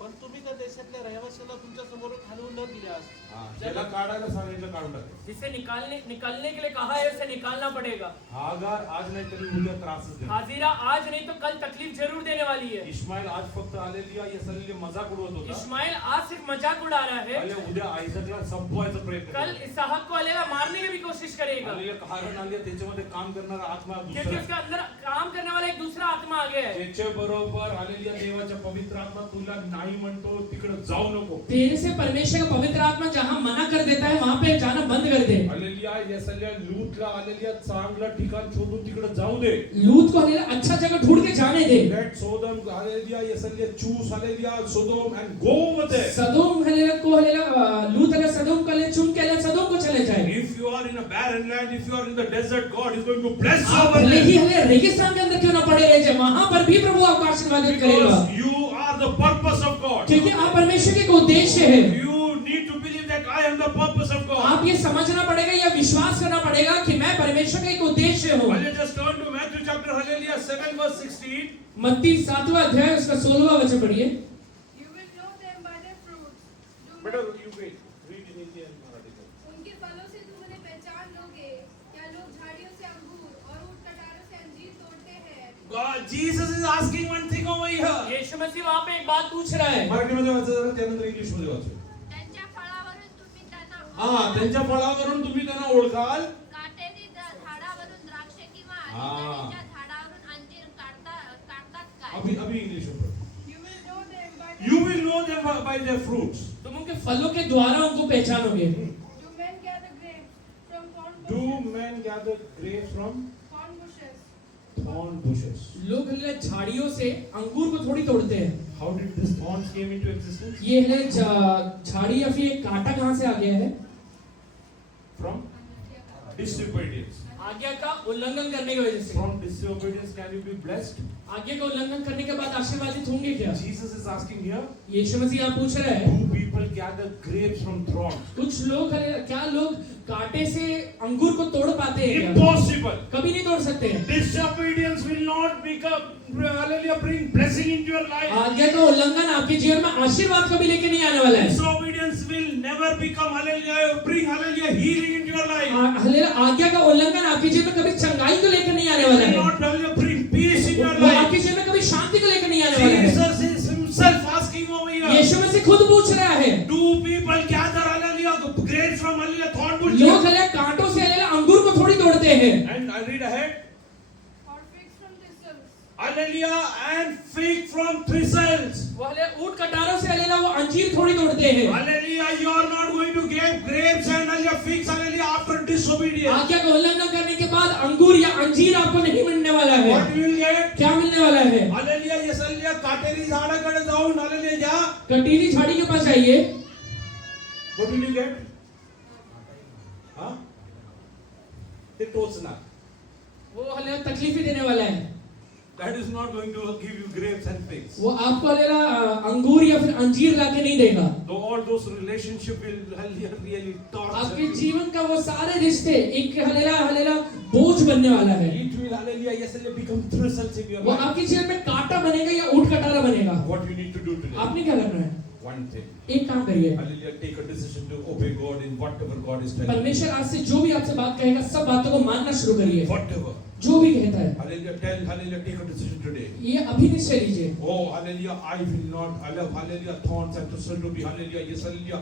पण तुम्ही त्या देशातल्या रहिवाशांना तुमच्या समोरून हलवून न दिल्यास ज्याला काढायला सांगितलं काढून टाकेल. जिसे निकालने के लिए कहा है उसे निकालना पड़ेगा। हागार आज नाही तरी उद्या त्रासच देणार. हाजिरा आज नहीं तो कल तकलीफ जरूर देने वाली है। इस्माईल आज फक्त आलेलिया यसलेली मजाक उडवत होता. इस्माइल आज सिर्फ मजाक उड़ा रहा है, आले उद्या आयसाकला संपवायचा प्रयत्न कल करेल. इसहाक को अलेला मारने की भी कोशिश करेगा, आलेलिया कारण आले त्याच्यामध्ये काम करणारा आत्मा क्योंकि दुसरा उसके अंदर काम करने वाला एक दूसरा आत्मा आ गया है। त्याच्या बरोबर आलेलिया देवाच्या पवित्र आत्मा तुला नाही म्हणतो तिकडे जाऊ नको. तेरे से परमेश्वर का पवित्र आत्मा जहाँ मना कर देता है वहाँ पे जाना बंद कर दे। आलेलिया यसल्या लूतला आलेलिया चांगला ठिकाण शोधून तिकडे जाऊ दे. लूत को हलेला अच्छा जगह ढूंढ के जाने दे। Let Sodom, hallelujah, यसल्या choose, hallelujah, Sodom and go over there. सदोम हलेला को हलेला लूत हलेला सदोम को ले चुन के हलेला सदोम को चले जाए। If you are in a barren land, if you are in the desert, God is going to bless you आप over भले ही there. हले रेगिस्तान के अंदर क्यों ना पड़े रह जाए, वहाँ पर भी प्रभु आपको आशीर्वादित करेगा, Because you are the purpose of God. क्योंकि आप परमेश्वर के एक उद्देश्य है। You need to believe that I am the purpose of God. आप ये समझना पड़ेगा या विश्वास करना पड़ेगा कि मैं परमेश्वर का एक उद्देश्य हूँ। Hallelujah, just turn to Matthew chapter, hallelujah, 7 verse 16. मत्ती 7वां अध्याय उसका 16वां वचन पढ़िए। You will know them by their fruits. Better you wait. Read in Hindi and Marathi. उनके फलों से तुम उन्हें पहचान लोगे, क्या लोग झाड़ियों से अंगूर और ऊंट कटारों से अंजीर तोड़ते हैं। God, Jesus is asking one thing over here. यीशु मसीह वहाँ पे एक बात पूछ रहा है। मराठीमध्ये वाचा जरा, त्यानंतर इंग्लिशमध्ये वाचा. त्यांच्या फळावरून तुम्ही त्यांना त्यांच्या फळावरून तुम्ही त्यांना ओळखाल. काटेरी झाडावरून द्राक्षे किंवा हा. निंदणीच्या झाडावरून अंजीर काढतात काय? अभी इंग्लिश में पढ़ो. You will know them by You will know them by their fruits. तुम उनके फलों के द्वारा उनको पहचानोगे। Do men gather grapes from thorn Do bushes? men gather grapes from Thorn bushes. thorn bushes? लोग हले झाड़ियों से अंगूर को थोड़ी तोड़ते हैं। How did this thorns came into existence? ये हले झाड़ी या फिर एक कांटा कहाँ से आ गया है? From disobedience. आज्ञा का उल्लंघन करने की वजह से। From disobedience can you be blessed? आज्ञा का उल्लंघन करने के बाद आशीर्वादित होंगे क्या? Jesus is asking here. यीशु मसीह आप पूछ रहे हैं। Do people gather grapes from thorns? कुछ लोग क्या लोग कांटे से अंगूर को तोड़ पाते हैं क्या? Impossible. कभी नहीं तोड़ सकते हैं। Disobedience will not become, hallelujah, bring blessing into your life. आज्ञा का उल्लंघन आपके जीवन में आशीर्वाद कभी लेके नहीं आने वाला है। Disobedience will never become, hallelujah, bring, hallelujah, healing into your life. आज्ञा का उल्लंघन आपके जीवन में कभी चंगाई को लेकर नहीं आने वाला It will है। not, hallelujah, bring peace in your वो life. आपके जीवन में कभी शांति को लेकर नहीं आने वाला है। Jesus is himself asking over here. यीशु मसीह खुद पूछ रहा है। Do people gather, hallelujah, grapes from, hallelujah, thorn bushes? लोग हले कांटों से हले अंगूर को थोड़ी तोड़ते हैं। And I read ahead. Or figs from thistles. Hallelujah, and fig from thistles. वो हले ऊंट कटारों से हले वो अंजीर थोड़ी तोड़ते हैं। Hallelujah, you are not going to get grapes and, hallelujah, figs, hallelujah, after disobedience. आज्ञा का उल्लंघन करने के बाद अंगूर या अंजीर आपको नहीं मिलने वाला है। What you will get? क्या मिलने वाला है? Hallelujah, yes, hallelujah, काटेरी झाडाकडे जाऊन, hallelujah, जा. कटीली झाड़ी के पास जाइए। What will you get? हाँ? ते टोचणार. वो हले तकलीफ ही देने वाला है। That is not going to give you grapes and figs. वो आपको हलेला अंगूर या फिर अंजीर लाके नहीं देगा। Though all those relationship will, hallelujah, really torture आपके you. जीवन का वो सारे रिश्ते एक हलेला बोझ बनने वाला है। It will, hallelujah, yes, hallelujah, become thistles in your वो life. आपके जीवन में कांटा बनेगा या ऊंट कटारा बनेगा। What you need to do today? आपने क्या करना है? One thing. एक काम करिए। Hallelujah, take a decision to obey God in whatever God is telling you. परमेश्वर आज से जो भी आपसे बात कहेगा सब बातों को मानना शुरू करिए। Whatever. जो भी कहता है Hallelujah. Tell, hallelujah, take a decision today. ये अभी निश्चय लीजिए। Oh, hallelujah, I will not, hallelujah, thorns and thistles to be, hallelujah, yes, hallelujah,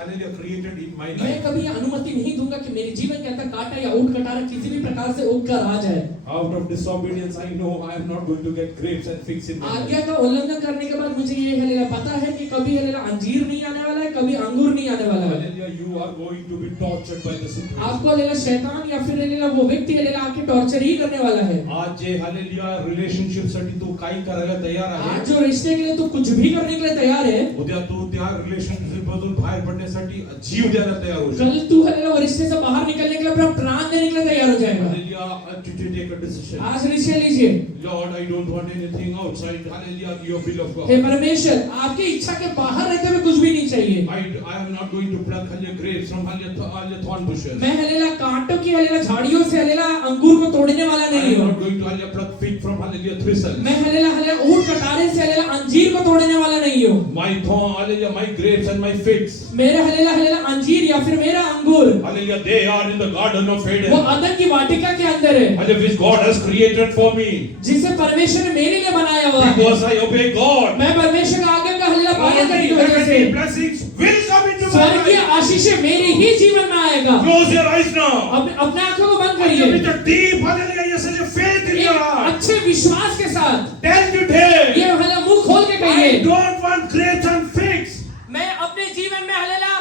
hallelujah, created in my मैं life. कभी अनुमति नहीं दूंगा कि मेरे जीवन के अंदर कांटा या ऊंट कटारा किसी भी प्रकार से उग कर आ जाए। Out of disobedience, I know I am not going to get grapes and figs in my आज्ञा life. का उल्लंघन करने के बाद मुझे ये हलेला पता है कि कभी हलेला अंजीर नहीं आने वाला है, कभी अंगूर नहीं आने वाला है। Hallelujah, you are going to be tortured by the situation. आपको हलेला शैतान या फिर हलेला वो व्यक्ति हलेला आके टॉर्चर ही करने वाला है। आज जे hallelujah relationship साठी तू काही करायला तयार आहे. आज जो रिश्ते के लिए तू कुछ भी करने के लिए तैयार है, उद्या तू त्या रिलेशनशिप मधून बाहेर पडण्यासाठी जीव द्यायला तयार होशील. कल तू हलेला वो रिश्ते से बाहर निकलने के लिए अपना प्राण देने के लिए तैयार हो जाएगा। Hallelujah, to take a decision. आज निश्चय लीजिए। Lord, I don't want anything outside. Hallelujah, your will of God. हे परमेश्वर, आपकी इच्छा के बाहर रहते हुए कुछ भी नहीं चाहिए। I am not going to pluck hallelujah grapes from hallelujah thorn bushes. मैं हलेला कांटों की हलेला झाड़ियों से हलेला अंगूर को तोड़ने वाला I नहीं am हूँ। not going to hallelujah pluck fig from hallelujah thistles. मैं हलेला हलेला ऊंट कटारे से हलेला अंजीर को तोड़ने वाला नहीं हूँ। My thorn, hallelujah, my grapes and my figs. मेरे हलेला हलेला अंजीर या फिर मेरा अंगूर Hallelujah, they are in the garden of वो Eden. अदन की वाटिका के अंदर है, Hallelujah, which God has created for me. जिसे परमेश्वर ने मेरे लिए बनाया हुआ है। Because I obey God. मैं परमेश्वर का आज्ञा का हलेला पालन All करने the की वजह से heavenly blessings will come into my स्वर्गीय life. आशीषें मेरे ही जीवन में आएगा। Close your eyes now. अपने आंखों को बंद Hallelujah, with करिए। a deep hallelujah, yes, hallelujah, faith in your एक heart. अच्छे विश्वास के साथ Tell today, ये हलेला मुंह खोल के I कहिए, don't want grapes and figs. मैं अपने जीवन में हलेला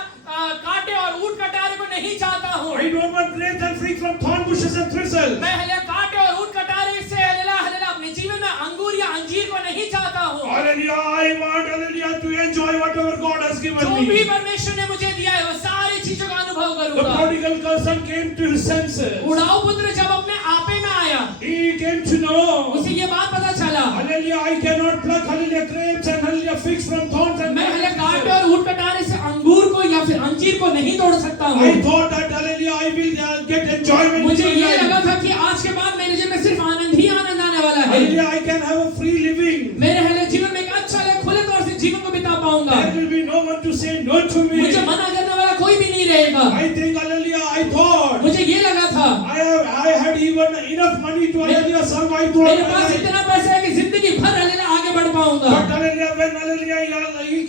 कांटे और ऊंट कटारे को नहीं चाहता हूँ। I don't want grapes and figs from thorn bushes and thistles. मैं हलेला कांटे और ऊंट कटारे से हलेला हलेला अपने जीवन में अंगूर या अंजीर को नहीं चाहता हूँ। Hallelujah, I want hallelujah to enjoy whatever God has given जो भी me. परमेश्वर ने मुझे दिया है वो सारी चीजों का अनुभव The करूंगा। prodigal son came to his senses. उड़ाऊ पुत्र जब अपने आपे में आया, He came to know. उसे ये बात पता चला, Hallelujah, I cannot pluck hallelujah grapes and hallelujah figs from thorns and मैं हलेला कांटे और ऊंट कटारे से अंगूर को या फिर अंजीर को नहीं तोड़ सकता हूँ। I thought that hallelujah I will get enjoyment. मुझे in my ये life. लगा था कि आज के बाद मेरे जीवन में सिर्फ आनंद ही आनंद आने वाला है। Hallelujah, I can have a free living. मेरे हले जीवन में एक अच्छा खुले तौर से जीवन को बिता पाऊंगा। There will be no one to say no to me. मुझे मना करने वाला कोई भी नहीं रहेगा। I think hallelujah I thought मुझे ये लगा था I had even enough money to hallelujah survive throughout मेरे my पास life. इतना पैसा है कि जिंदगी भर हलेला आगे बढ़ पाऊंगा। But hallelujah when hallelujah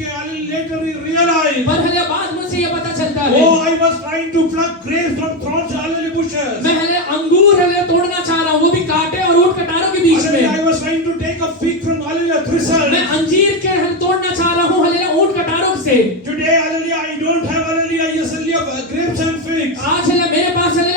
later he realized, पर हले बाद मुझे ये पता चलता है, oh I was trying to pluck grapes from thorns hallelujah bushes. मैं हले अंगूर हले तोड़ना चाह रहा हूँ, वो भी कांटे और ऊंट कटारों के बीच Hallelujah, I में। was trying to take a fig from hallelujah thistles. मैं अंजीर के हल तोड़ना चाह रहा हूँ हले ऊंट कटारों से। Today hallelujah I don't have hallelujah yes hallelujah grapes and figs. आज हले मेरे पास हले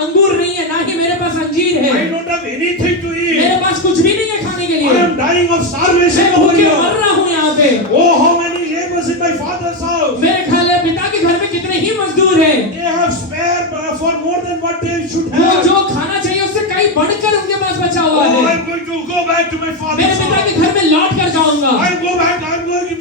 अंगूर नहीं है, ना ही मेरे पास अंजीर है। I don't have anything to मेरे eat. पास कुछ भी नहीं है खाने के I लिए। am dying of starvation मैं over भूखे here. मर रहा हूँ यहाँ पे। Oh how many laborers in my father's house. मेरे खाले पिता के घर में कितने ही मजदूर हैं। They have spare for more than what they should वो have. जो खाना चाहिए उससे कई बढ़कर उनके पास बचा हुआ Oh, है। I'm going to go back to my मेरे father's पिता house. के घर में लौट कर जाऊंगा। I'm going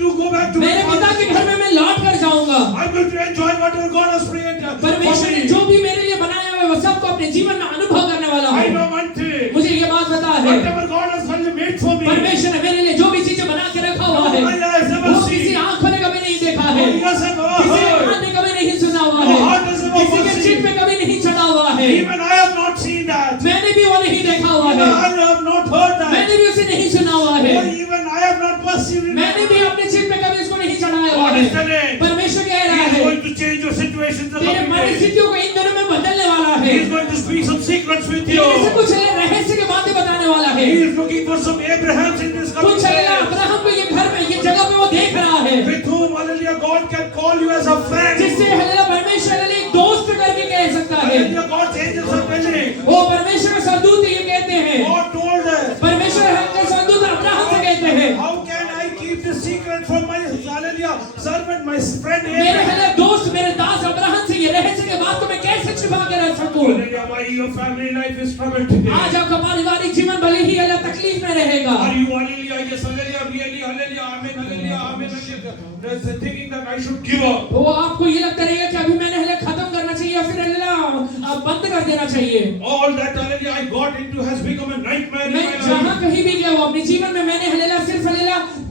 to go back to my मेरे पिता father's के घर house. में मैं लौट कर जाऊंगा। I'm going to enjoy whatever God has created for परमेश्वर ने me. जो भी मेरे लिए बनाया हुआ है वो सबको अपने जीवन में अनुभव करने वाला I हूँ। know one thing. मुझे ये बात पता है, Whatever God has made for me, परमेश्वर ने मेरे लिए जो भी चीजें बना के रखा हुआ है my eyes never वो किसी seen. आंखों ने कभी नहीं देखा है, Oh, yes, I've never किसी heard. कान ने कभी नहीं सुना हुआ No है, heart has ever किसी के seen. चित्त में कभी नहीं चढ़ा हुआ है। Even I have not seen that. मैंने भी वो नहीं देखा हुआ Even है, I have not heard that. मैंने भी उसे नहीं सुना हुआ है, Oh, even I have not perceived it. मैंने भी अपने चित्त में कभी उसको नहीं चढ़ाया हुआ God है। is telling. परमेश्वर कह रहा He is है going to change your situations in the तेरे coming days. परिस्थितियों को इन दिनों में बदलने वाला है। He is going to speak some secrets with you. तेरे से कुछ रहस्य की बातें बताने वाला है। He is looking for some Abrahams in this coming कुछ days. अब्राहम को ये घर में ये जगह पे वो देख रहा है, With whom, hallelujah, God can call you as a friend. जिससे हल्लेलुया परमेश्वर हल्लेलुया एक दोस्त करके कह सकता है। Hallelujah, God's angels are telling. वो परमेश्वर के सरदूत ये कहते हैं, God told us. परमेश्वर के सरदूत अब्राहम से कहते हैं, How can I keep the secret from my hallelujah servant, my friend मेरे Abraham? हल्लेलुया दोस्त मेरे दास अब्राहम से ये रहस्य के बात को मैं कैसे छिपा के रख सकूं? Hallelujah, why your family life is troubled today? आज आपका पारिवारिक जीवन भले ही हल्लेलुया तकलीफ में रहेगा। Are you hallelujah, yes, hallelujah, really, hallelujah, amen, hallelujah, amen, hallelujah. There's a thinking that I should give up. वो आपको ये लगता रहेगा कि अभी मैंने हल्लेलुया खत्म करना चाहिए या फिर हल्लेलुया बंद कर देना चाहिए। All that hallelujah I got into has become a nightmare in my मैं जहाँ life. कहीं भी गया हूँ अपने जीवन में मैंने सिर्फ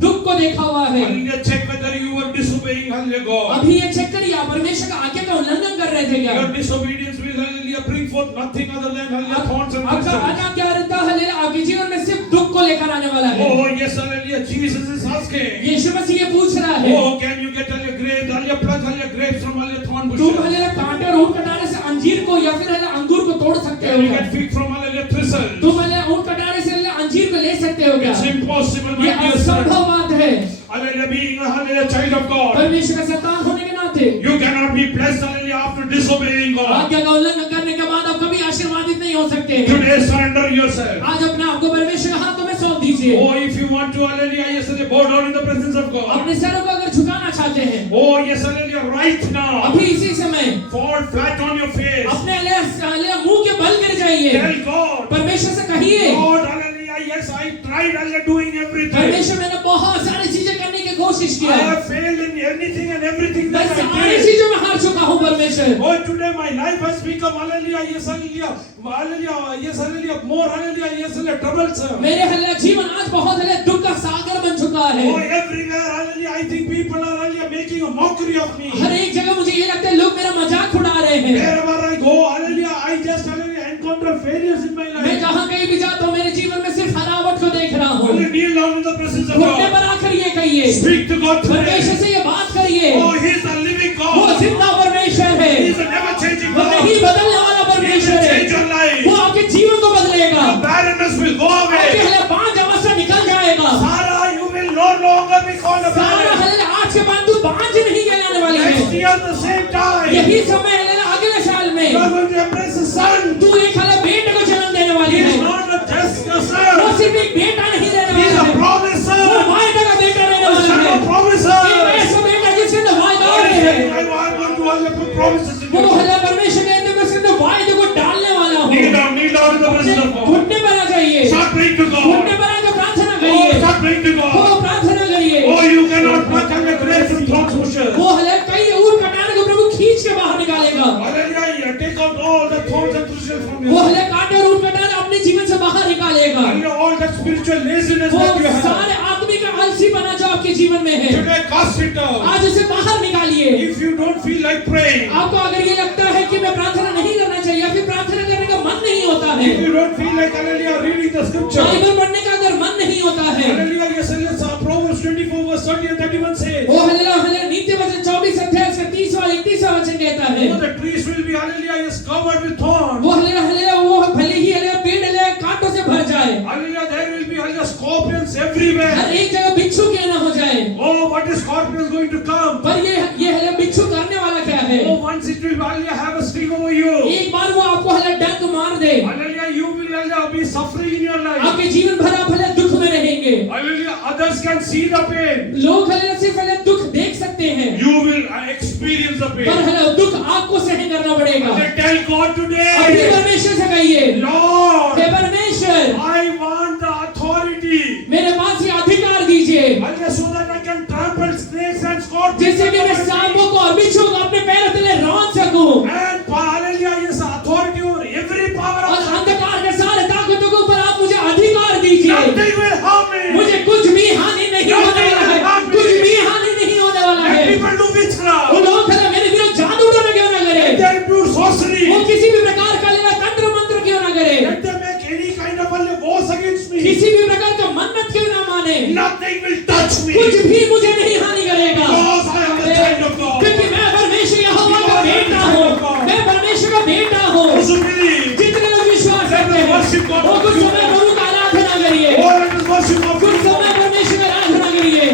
दुख को देखा हुआ है। Hallelujah, check whether you were disobeying hallelujah God. अभी ये चेक करिए या परमेश्वर का आज्ञा का उल्लंघन कर रहे थे क्या? Your disobedience will, hallelujah, bring forth nothing other than, hallelujah, thorns and आपका thistles. अनाज्ञाकारिता हालेलुया आपके जीवन में सिर्फ दुख को लेकर आने वाला है। Oh, yes, hallelujah, Jesus is asking. यीशु मसीह ये पूछ रहा है, Oh, can you get, hallelujah, grapes, hallelujah, pluck, hallelujah, grapes from, hallelujah, thorn तुम bushes? हालेलुया कांटे और ऊंट कटारे से अंजीर को या फिर हालेलुया अंगूर को तोड़ सकते हो Can you क्या? get fig from, hallelujah, thistles? तुम हालेलुया ऊंट कटारे से हालेलुया अंजीर को ले सकते हो क्या? It's impossible, my ये dear son. असंभव बात है। Hallelujah, being a, hallelujah, child of God. परमेश्वर का संतान होने के नाते You cannot be blessed, hallelujah, after disobeying God. आज्ञा का उल्लंघन करने के बाद आप कभी आशीर्वादित नहीं हो सकते हैं। Today, surrender yourself. आज अपने आप को परमेश्वर के हाथों में सौंप दीजिए। Oh, if you want to, hallelujah, yes, hallelujah, bow down in the presence of God. अपने सरों को अगर झुकाना चाहते हैं, Oh, yes, hallelujah, right now. अभी इसी समय Fall flat on your face. अपने हालेलुया मुंह के बल गिर जाइए। Tell God, परमेश्वर से कहिए, Lord, hallelujah, yes, I tried, hallelujah, doing everything. परमेश्वर मैंने बहुत सारी चीजें करने की कोशिश I किया, have failed in anything and everything मैं that I सारी did. चीजों में हार चुका हूँ परमेश्वर। Oh, today my life has become, hallelujah, yes, hallelujah, hallelujah, yes, hallelujah, more, hallelujah, yes, hallelujah, troublesome. मेरे हालेलुया जीवन आज बहुत हालेलुया दुख का सागर बन चुका है। Oh, everywhere, hallelujah, I think people are, hallelujah, making a mockery of me. हर एक जगह मुझे ये लगता है लोग मेरा मजाक उड़ा रहे हैं। Wherever I go, hallelujah, I just, hallelujah, encounter failures in my मैं life. जहाँ कहीं भी जाता हूँ मेरे जीवन में सिर्फ हरावट को देख रहा हूँ। Hallelujah, kneel down in the presence of घुटने God. पर आकर ये कहिए, Speak to God परमेश्वर today. से ये बात करिए, Oh, He is the living वो God. जिंदा परमेश्वर है, He is a never-changing वो God. नहीं बदलने वाला He will परमेश्वर है, change your life. वो आपके जीवन को बदलेगा, Your barrenness will go आपके away. हालेलुया बांझ अवस्था निकल जाएगा। Sarah, you will no longer be called a सारा barren. हालेलुया आज के बाद तू बांझ नहीं कहलाने वाली Next है। year, the same time, यही समय हालेलुया अगले साल में you are going to embrace a son. तू एक हालेलुया बेटे को जन्म देने वाली He है। is not just a वो son. सिर्फ एक बेटा नहीं देने He is वाला a है, promised वो son. वायदा का बेटा रहने A वाला son है। of promises. एक ऐसा बेटा जिसके अंदर वायदा God is है, saying, I want to all put promises in वो you. हालेलुया परमेश्वर के अंदर उसके अंदर वायदे को डालने वाला हो। Kneel down in the presence of God. घुटने पर आ जाइए, Start praying to घुटने God. पर आकर प्रार्थना Oh, करिए, start praying to वो God. प्रार्थना करिए। Oh, you cannot pluck and get grapes from thorns bushes. वो हालेलुया कई ऊर कटाने को प्रभु खींच के बाहर निकालेगा। Hallelujah, take out all the thorns and thistles from वो you. हालेलुया कांटे और ऊर कटाने अपने जीवन से बाहर निकालेगा। Hallelujah, all that spiritual laziness वो that you have. सारे आत्मिक आलसीपना जो आपके जीवन में है, Today, cast it out. आज उसे बाहर निकालिए। If you don't feel like praying, आपको अगर ये लगता है कि मैं प्रार्थना नहीं करना चाहिए या फिर प्रार्थना करने का मन नहीं होता है, if you don't feel like, hallelujah, reading the scripture, Bible पढ़ने का अगर मन नहीं होता है, hallelujah, yes, hallelujah, Proverbs 24 verse 30 and 31 says, वो हालेलुया हालेलुया नीति वचन 24 अध्याय इसका 30 और 31 वचन कहता है, oh, the trees will be, hallelujah, yes, covered with thorns. वो हालेलुया हालेलुया वो भले ही हालेलुया पेड़ हालेलुया कांटों से भर जाए, Hallelujah, there will be, hallelujah, scorpions everywhere. हर एक जगह बिच्छू क्यों ना हो जाए, Oh, what is scorpions going to come? पर ये हालेलुया बिच्छू करने वाला क्या है? Oh, once it will, hallelujah, have a sting over you. एक बार वो आपको हालेलुया डंक मार दे, Hallelujah, you will, hallelujah, be suffering in your life. आपके जीवन भर आप हालेलुया दुख में रहेंगे। Hallelujah, others can see the pain. लोग हालेलुया सिर्फ हालेलुया दुख देख सकते हैं, You will experience the पर pain. हालेलुया दुख आपको सहन करना पड़ेगा। Hallelujah, tell God अपने today, परमेश्वर से कहिए, Lord, हे परमेश्वर I want the authority. मेरे पास ये अधिकार दीजिए, Hallelujah, so that I can trample snakes and scorpions. जिससे कि मैं सांपों को और बिच्छू को अपने पैरों तले रौंद सकूं And hallelujah, yes, authority over every power और of Satan. अंधकार के सारे ताकतों के ऊपर आप मुझे अधिकार दीजिए। Nothing will harm me. मुझे कुछ भी हानि नहीं होने वाला है, कुछ भी हानि नहीं होने वाला Let है। people do witchcraft. वो लोग हालेलुया मेरे विरुद्ध जादू टोना क्यों ना करे, Let them do sorcery. वो किसी भी प्रकार का हालेलुया तंत्र मंत्र क्यों ना करे, Let them make any kind of hallelujah wars against me. किसी भी प्रकार का मन्नत क्यों ना माने, Nothing will touch me. कुछ भी मुझे नहीं हानि करेगा, Because I am the child of God. क्योंकि मैं परमेश्वर यहोवा का बेटा हूँ, मैं परमेश्वर का बेटा हूँ। Those who believe, जितने लोग विश्वास करते हैं, वो कुछ समय प्रभु का आराधना करिए, oh, let us worship God. कुछ समय परमेश्वर का आराधना करिए।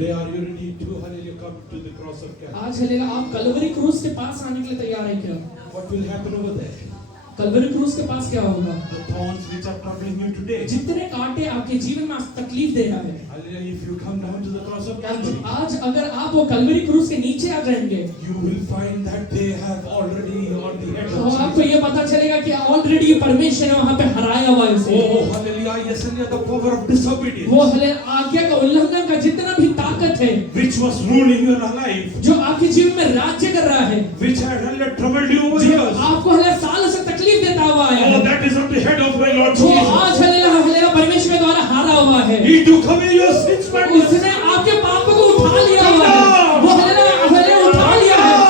Today, are you ready to, hallelujah, come to the cross of Calvary? आज हलेला आप कलवरी क्रूस के पास आने के लिए तैयार है क्या? What will happen over there? Kalvari क्रूस के पास क्या होगा? The thorns which are troubling you today. जितने कांटे आपके जीवन में तकलीफ दे रहा है, Hallelujah, if you come down to the cross of Calvary, आज अगर आप वो कलवरी क्रूस के नीचे आ जाएंगे, you will find that they have already on the head तो of आपको Jesus. ये पता चलेगा कि ऑलरेडी परमेश्वर ने वहां पे हराया हुआ है उसे। Oh, hallelujah, yes, hallelujah, the power of disobedience, वो हले आज्ञा का उल्लंघन का जितना भी ताकत है, which was ruling your life, जो आपके जीवन में राज्य कर रहा है, which had, hallelujah, troubled you over जो years. आपको हले सालों से तकलीफ देता हुआ है, Oh, that is on the head of my Lord वो Jesus. आज हले परमेश्वर के द्वारा हारा हुआ है। He took away your sins, man. उसने आपके पापों को उठा लिया हुआ है, वो हले उठा लिया है।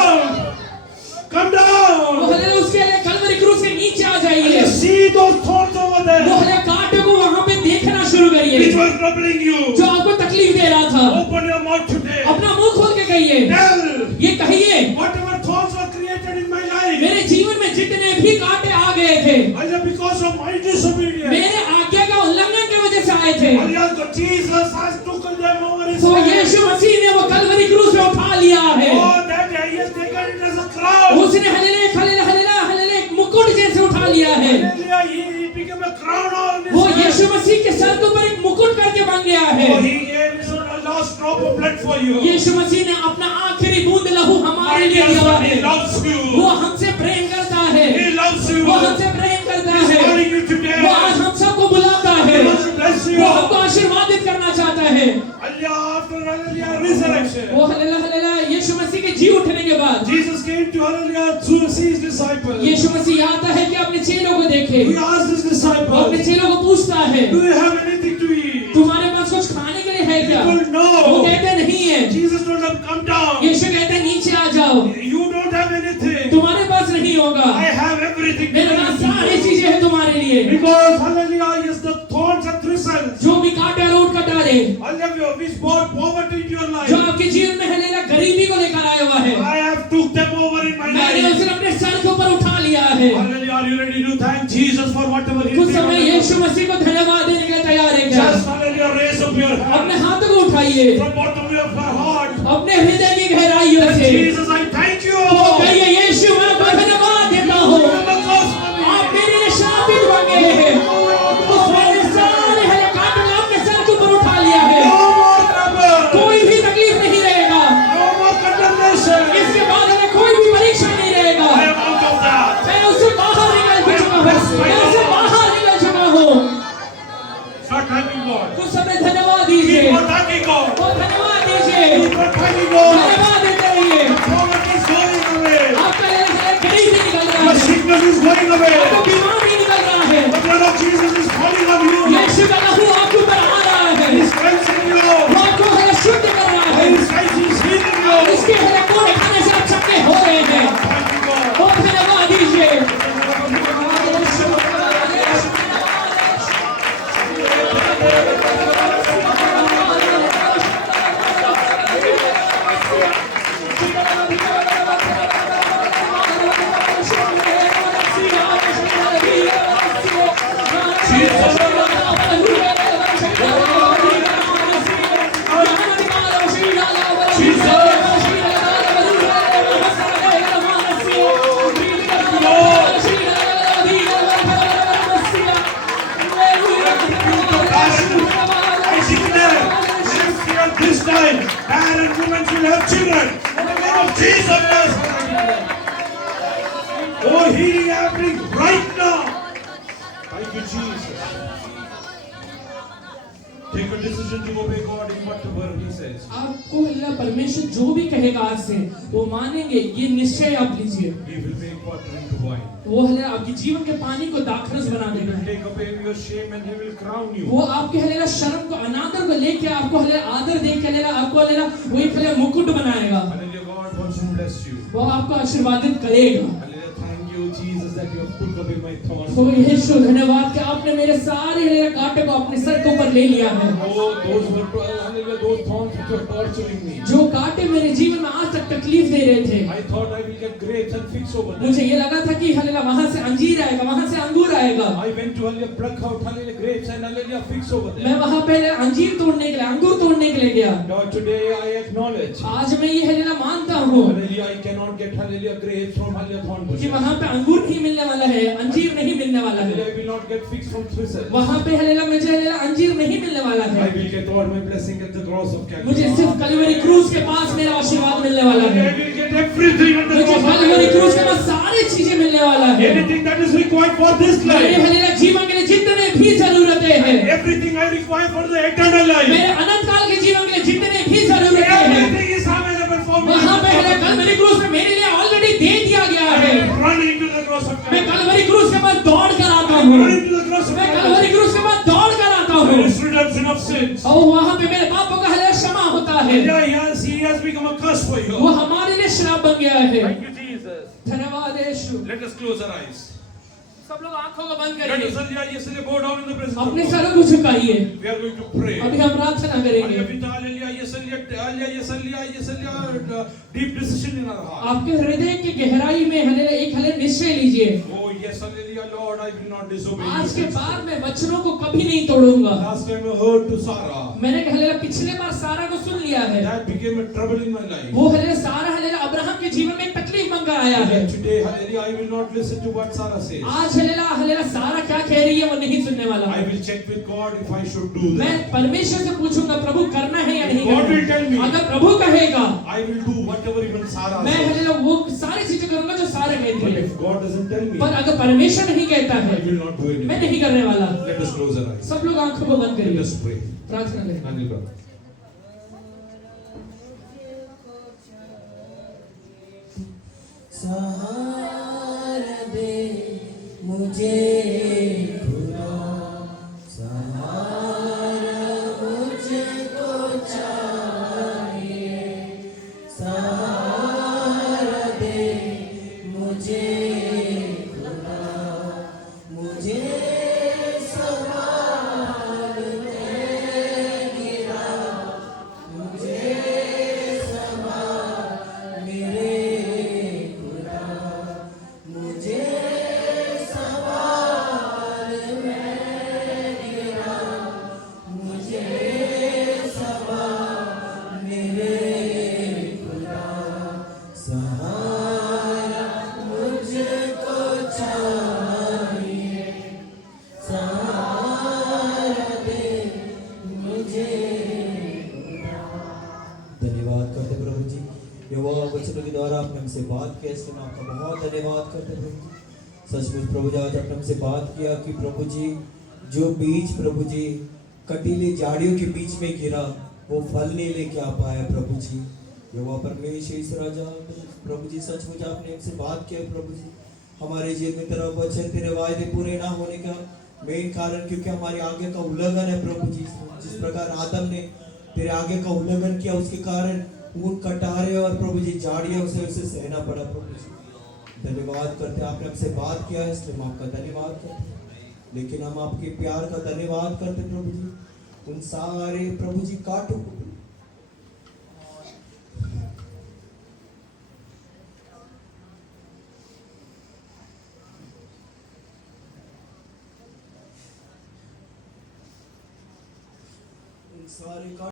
Come down. वो हले उसके लिए कलवरी क्रूस के नीचे आ And जाइए। you see those thorns over वो there, हले कांटे को वहां पे देखना शुरू which करिए, was troubling you. जो आपको तकलीफ दे रहा था। Open your mouth today. अपना मुंह खोल के कहिए, Tell ये कहिए, whatever thorns were created in my life, मेरे जीवन में जितने भी कांटे आ गए थे, hallelujah, because of my disobedience, मेरे आज्ञा का उल्लंघन की वजह से आए थे, hallelujah, Jesus has taken them over his तो head. यीशु मसीह ने वो कलवरी क्रूस पे उठा लिया है। Oh, that he has taken it as a crown. उसने हले एक मुकुट जैसे उठा लिया है। Hallelujah, he became a crown on his वो head. यीशु मसीह के सर के ऊपर एक मुकुट करके बन गया है। Oh, he gave his last drop of blood for you. यीशु मसीह ने अपना आखिरी बूंद लहू हमारे My लिए dear दिया son, he है। loves you. वो हमसे प्रेम करता है, He loves you. वो हमसे प्रेम करता He's है, calling you today. वो आज हम सबको बुलाता He है, wants to bless you. वो हमको आशीर्वादित करना चाहता है। Hallelujah, after hallelujah, resurrection. वो हल्लेलुया यीशु मसीह के जी उठने के बाद Jesus came to hallelujah to see his disciples. यीशु मसीह आता है कि अपने चेलों को देखे, He asked his वो अपने disciples, चेलों को पूछता है, do you have anything to eat? तुम्हारे पास कुछ खाने के लिए है क्या? People, no. वो कहते नहीं है। Jesus told them, come down. यीशु कहते हैं नीचे आ जाओ, You don't have anything. तुम्हारे पास नहीं होगा, I have everything. मेरे पास सारी चीजें हैं तुम्हारे लिए। Because hallelujah, yes, the thorns and thistles, जो भी कांटे और ऊट Katare hallelujah, which brought poverty into your जो life, आपके जीवन में हल्लेलुया गरीबी को लेकर आया हुआ है, I have took them over in my मैंने life. उसे अपने सर के ऊपर उठा लिया है। Hallelujah, are you ready to thank Jesus for whatever he कुछ did? समय यीशु मसीह को धन्यवाद देने के लिए तैयार है क्या? Just hallelujah, raise up your hand अपने हाथों को उठाइए, from bottom of your heart. अपने हृदय की गहराइयों And से Jesus, I thank you. तो कहिए, यीशु मैं आपको धन्यवाद देता हूँ, आप मेरे लिए शापित बन गए हैं। उस मैंने सारे हरे कांटों को अपने सर के ऊपर उठा लिया है, No more trouble. कोई भी तकलीफ नहीं रहेगा, No more condemnation. इसके बाद हमें कोई भी परीक्षा नहीं रहेगा। I am out of that. मैं उससे बाहर निकल चुका हूँ, मैं उससे बाहर निकल चुका हूँ। Start thanking God. कुछ समय धन्यवाद दीजिए, Keep on thanking God. वो धन्यवाद दीजिए, Keep on thanking God. धन्यवाद देते रहिए। Poverty is going away. आपका गरीबी निकल रहा Your है, sickness is going away. आपको बीमारी निकल रहा है, The blood of Jesus is falling on you. यीशु का लहू आपके ऊपर आ रहा है, He's cleansing you. वो आपको हरे शुद्ध कर रहा है, His stripes is healing you. इसके हरे कोड़े खाने से आप चंगे हो रहे हैं। Thank you, God. वो धन्यवाद दीजिए। I declare, this time, man and women will have children. In the name of Jesus. Oh, healing happening right now. Thank you, Jesus. Take a decision to obey God in whatever He says. आपको अल्लाह परमेश्वर जो भी कहेगा आज से वो मानेंगे, ये निश्चय आप लीजिए। He will make water into wine. वो अल्लाह आपके जीवन के पानी को दाखरस बना He देगा। will take away your shame and He will crown you. वो आपके हलेला शर्म को अनादर को लेके आपको हलेला आदर दे के हलेला आपको हलेला वही हलेला मुकुट बनाएगा। Hallelujah, God wants to bless you. वो आपको आशीर्वादित करेगा। Hallelujah, thank you, Jesus, that you have put away my thorns. तो यीशु धन्यवाद कि आपने मेरे सारे हलेला कांटे को अपने सर के ऊपर ले लिया है। Oh, those were, hallelujah, those thorns which were torturing me. जो कांटे कांटे मेरे जीवन में आज तक तकलीफ दे रहे थे। I thought I will get grapes and fix over there. मुझे ये लगा था कि हालेलुया वहां से अंजीर आएगा, वहां से अंगूर आएगा। I went to hallelujah, pluck out hallelujah grapes and hallelujah fix over मैं there. वहां पे अंजीर तोड़ने के लिए, अंगूर तोड़ने के लिए गया। Lord, today I acknowledge आज मैं ये हालेलुया मानता हूँ hallelujah I cannot get hallelujah grapes from hallelujah thorn कि bushes. वहां पे अंगूर नहीं मिलने वाला है, अंजीर नहीं मिलने वाला Hallelujah, है। I will not get fixed from thistles. वहां पे हालेलुया मुझे हालेलुया अंजीर नहीं मिलने वाला I है। will get all my blessing at the cross of Calvary. मुझे सिर्फ कलवरी क्रूस के पास मेरा आशीर्वाद मिलने वाला I है। will get everything at the मुझे cross of कलवरी क्रूस के Calvary. पास सारी चीजें मिलने वाला है। Anything that is required for this मेरे life, हालेलुया जीवन के लिए जितने भी जरूरतें हैं, everything I require for the eternal life, मेरे अनंत काल के जीवन के लिए जितने भी जरूरतें हैं, everything is available for me. वहां पे हालेलुया कलवरी क्रूस में मेरे लिए ऑलरेडी दे दिया गया I है। am running to the cross of मैं Calvary. कलवरी क्रूस के पास दौड़ कर आता I am हूँ। running to the cross of मैं Calvary. कलवरी क्रूस के पास दौड़ कर आता हूँ There is redemption of sins. और वहां पे मेरे पापों का हालेलुया क्षमा होता है। Yeah, he has become a curse for you. वो हमारे लिए श्राप बन गया है। Thank you, Jesus. धन्यवाद यीशु। Let us close our eyes. सब लोग आंखों को बंद Let करिए, us hallelujah, yesterday bow down in the presence of अपने God. सरों को झुकाइए। We are going to pray. अभी हम प्रार्थना करेंगे। Hallelujah, with hallelujah, yes, hallelujah, deep decision in our heart. आपके हृदय की गहराई में हालेलुया एक हालेलुया निश्चय लीजिए। Oh yes, hallelujah, Lord, I will not disobey you. आज के बाद मैं वचनों को कभी नहीं तोड़ूंगा। Last time I heard to Sarah. मैंने हालेलुया पिछले बार सारा को सुन लिया है। That became a trouble in my life. वो हालेलुया सारा हालेलुया अब्राहम के जीवन में एक तकलीफ बनकर आया है। Today, hallelujah, I will not listen to what Sarah says. आज हालेलुया हालेलुया सारा क्या कह रही है वो नहीं सुनने वाला। I will check with God if I should do मैं that. परमेश्वर से पूछूंगा प्रभु करना है या नहीं God will tell me. करना। अगर प्रभु कहेगा I will do whatever even Sarah मैं says. हालेलुया वो सारी चीजें करूंगा जो सारे कहती But है। if God doesn't tell me, पर अगर परमेश्वर नहीं कहता I है will not do मैं anything. नहीं करने वाला। Let us close our eyes. सब लोग आंखों को बंद Let करिए, us pray. प्रार्थना करें। Anil brother. सहारा दे मुझे खुदा, सहारा मुझको चाहिए, सहारा दे मुझे खुदा, मुझे संभाल में गिरा, मुझे संभाल मेरे खुदा, मुझे संभाल में गिरा, मुझे संभाल मेरे खुदा, सहारा मुझको चाहिए, सहारा दे मुझे। धन्यवाद करते प्रभु जी, यहोवा वचनों के द्वारा आपने हमसे बात किया, इसके लिए आपका बहुत धन्यवाद करते प्रभु जी। सचमुच प्रभु जी आज आपने हमसे बात किया कि प्रभु जी जो बीज प्रभु जी कटीले झाड़ियों के बीच में गिरा वो फल नहीं लेके आ पाया प्रभु जी। यहोवा परमेश्वर इस राजा प्रभु जी सचमुच आपने हमसे बात किया प्रभु जी। हमारे जीवन में तेरा वचन तेरे वायदे पूरे ना होने का मेन कारण क्योंकि हमारे आगे का उल्लंघन है प्रभु जी। जिस प्रकार आदम ने तेरे आगे का उल्लंघन किया उसके कारण ऊन कटारे और प्रभु जी झाड़ियों से उसे सहना पड़ा प्रभु जी। धन्यवाद करते आपने हमसे बात किया है इसलिए हम आपका धन्यवाद करते हैं, लेकिन हम आपके प्यार का धन्यवाद करते प्रभु जी उन सारे प्रभु जी कांटों को सारे